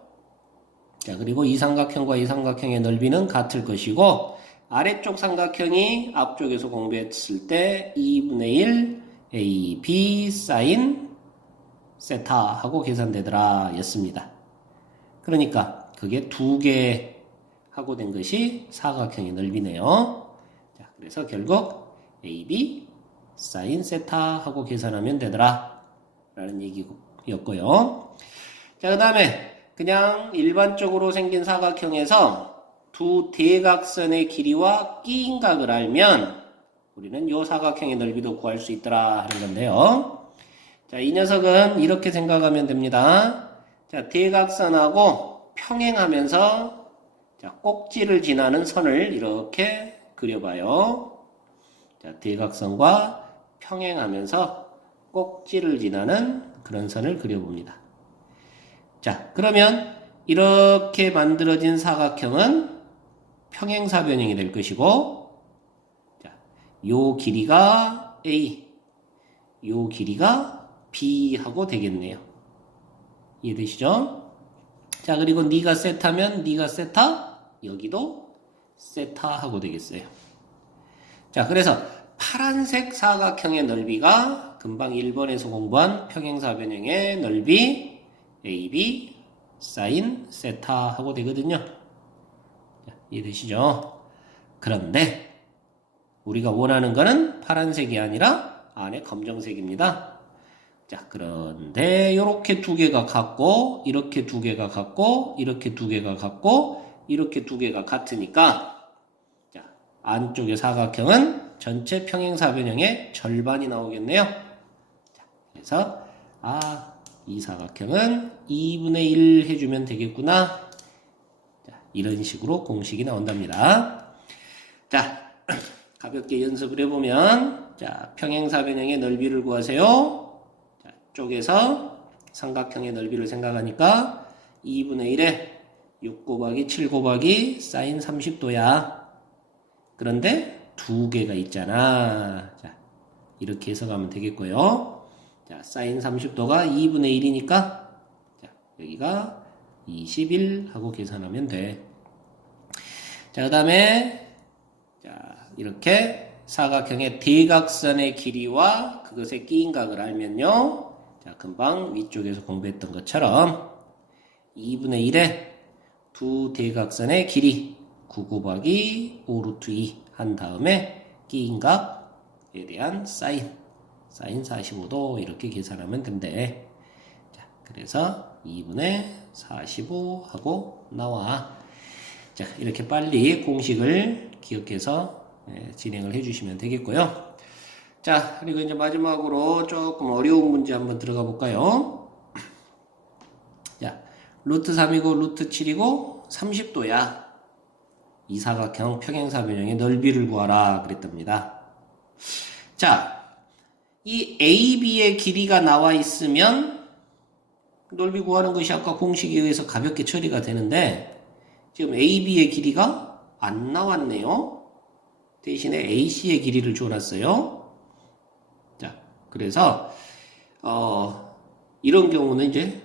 자, 그리고 이 삼각형과 이 삼각형의 넓이는 같을 것이고 아래쪽 삼각형이 앞쪽에서 공부했을 때 2분의 1 AB 사인 세타 하고 계산되더라 였습니다. 그러니까 그게 두 개 하고 된 것이 사각형의 넓이네요. 자, 그래서 결국 AB 사인 세타 하고 계산하면 되더라 라는 얘기였고요. 자, 그 다음에 그냥 일반적으로 생긴 사각형에서 두 대각선의 길이와 끼인각을 알면 우리는 이 사각형의 넓이도 구할 수 있더라 하는 건데요. 자, 이 녀석은 이렇게 생각하면 됩니다. 자, 대각선하고 평행하면서 자, 꼭지를 지나는 선을 이렇게 그려봐요. 자, 대각선과 평행하면서 꼭지를 지나는 그런 선을 그려봅니다. 자, 그러면 이렇게 만들어진 사각형은 평행사변형이 될 것이고, 자, 요 길이가 A, 요 길이가 B 하고 되겠네요. 이해되시죠? 자, 그리고 네가 세타면 네가 세타, 여기도 세타 하고 되겠어요. 자, 그래서 파란색 사각형의 넓이가 금방 1번에서 공부한 평행사변형의 넓이 AB 사인 세타 하고 되거든요. 이해되시죠? 그런데 우리가 원하는 거는 파란색이 아니라 안에 검정색입니다. 자, 그런데 이렇게 두 개가 같고 이렇게 두 개가 같고 이렇게 두 개가 같고 이렇게 두 개가 같으니까 자, 안쪽의 사각형은 전체 평행사변형의 절반이 나오겠네요. 자, 그래서 이 사각형은 2분의 1 해주면 되겠구나. 자, 이런 식으로 공식이 나온답니다. 자, 가볍게 연습을 해보면 자, 평행사변형의 넓이를 구하세요. 자, 쪽에서 삼각형의 넓이를 생각하니까 2분의 1에 6 곱하기 7 곱하기 사인 30도야. 그런데 두 개가 있잖아. 자, 이렇게 해석하면 되겠고요. 자, 사인 30도가 2분의 1이니까 자, 여기가 21 하고 계산하면 돼. 자, 그 다음에 자, 이렇게 사각형의 대각선의 길이와 그것의 끼인 각을 알면요. 자, 금방 위쪽에서 공부했던 것처럼 2분의 1에 두 대각선의 길이 9 곱하기 5 루트 2 한 다음에 끼인 각에 대한 사인 45도 이렇게 계산하면 된대. 자, 그래서 2분의 45 하고 나와. 자, 이렇게 빨리 공식을 기억해서 진행을 해주시면 되겠고요. 자, 그리고 이제 마지막으로 조금 어려운 문제 한번 들어가 볼까요? 자, 루트 3이고 루트 7이고 30도야. 이 사각형 평행사변형의 넓이를 구하라 그랬답니다. 자, 이 AB의 길이가 나와 있으면 넓이 구하는 것이 아까 공식에 의해서 가볍게 처리가 되는데 지금 AB의 길이가 안 나왔네요. 대신에 AC의 길이를 줘놨어요. 자, 그래서 이런 경우는 이제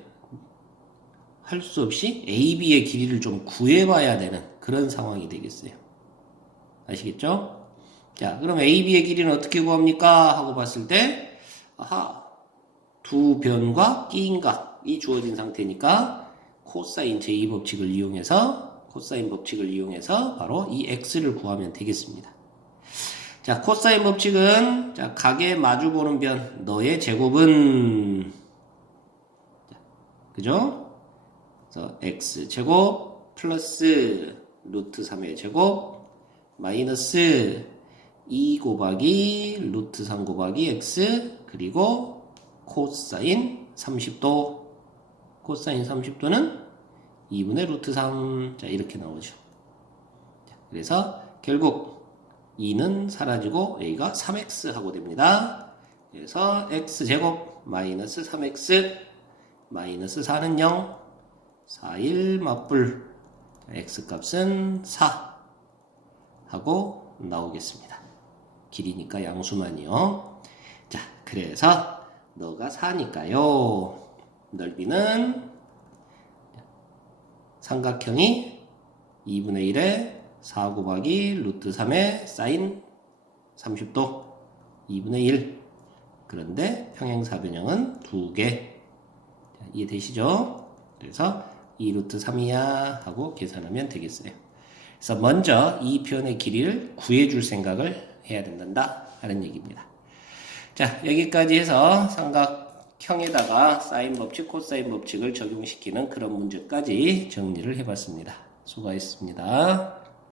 할 수 없이 AB의 길이를 좀 구해봐야 되는 그런 상황이 되겠어요. 아시겠죠? 자, 그럼 AB의 길이는 어떻게 구합니까? 하고 봤을 때, 두 변과 끼인 각이 주어진 상태니까, 코사인 제2법칙을 이용해서 바로 이 x를 구하면 되겠습니다. 자, 코사인 법칙은, 자, 각에 마주보는 변, 너의 제곱은, 그죠? 그래서 x제곱 플러스 루트 3의 제곱 마이너스 2 곱하기 루트 3 곱하기 x 그리고 코사인 30도 코사인 30도는 2분의 루트 3 자 이렇게 나오죠. 자, 그래서 결국 2는 사라지고 a가 3x 하고 됩니다. 그래서 x제곱 마이너스 3x 마이너스 4는 0 4일 맞불 x값은 4 하고 나오겠습니다. 길이니까 양수만이요. 자, 그래서 너가 4니까요. 넓이는 삼각형이 2분의 1에 4 곱하기 루트 3의 사인 30도 2분의 1 그런데 평행사변형은 2개 이해되시죠? 그래서 2루트 3이야 하고 계산하면 되겠어요. 그래서 먼저 이 표현의 길이를 구해줄 생각을 해야 된다 하는 얘기입니다. 자, 여기까지 해서 삼각형에다가 사인 법칙, 코사인 법칙을 적용시키는 그런 문제까지 정리를 해봤습니다. 수고하셨습니다.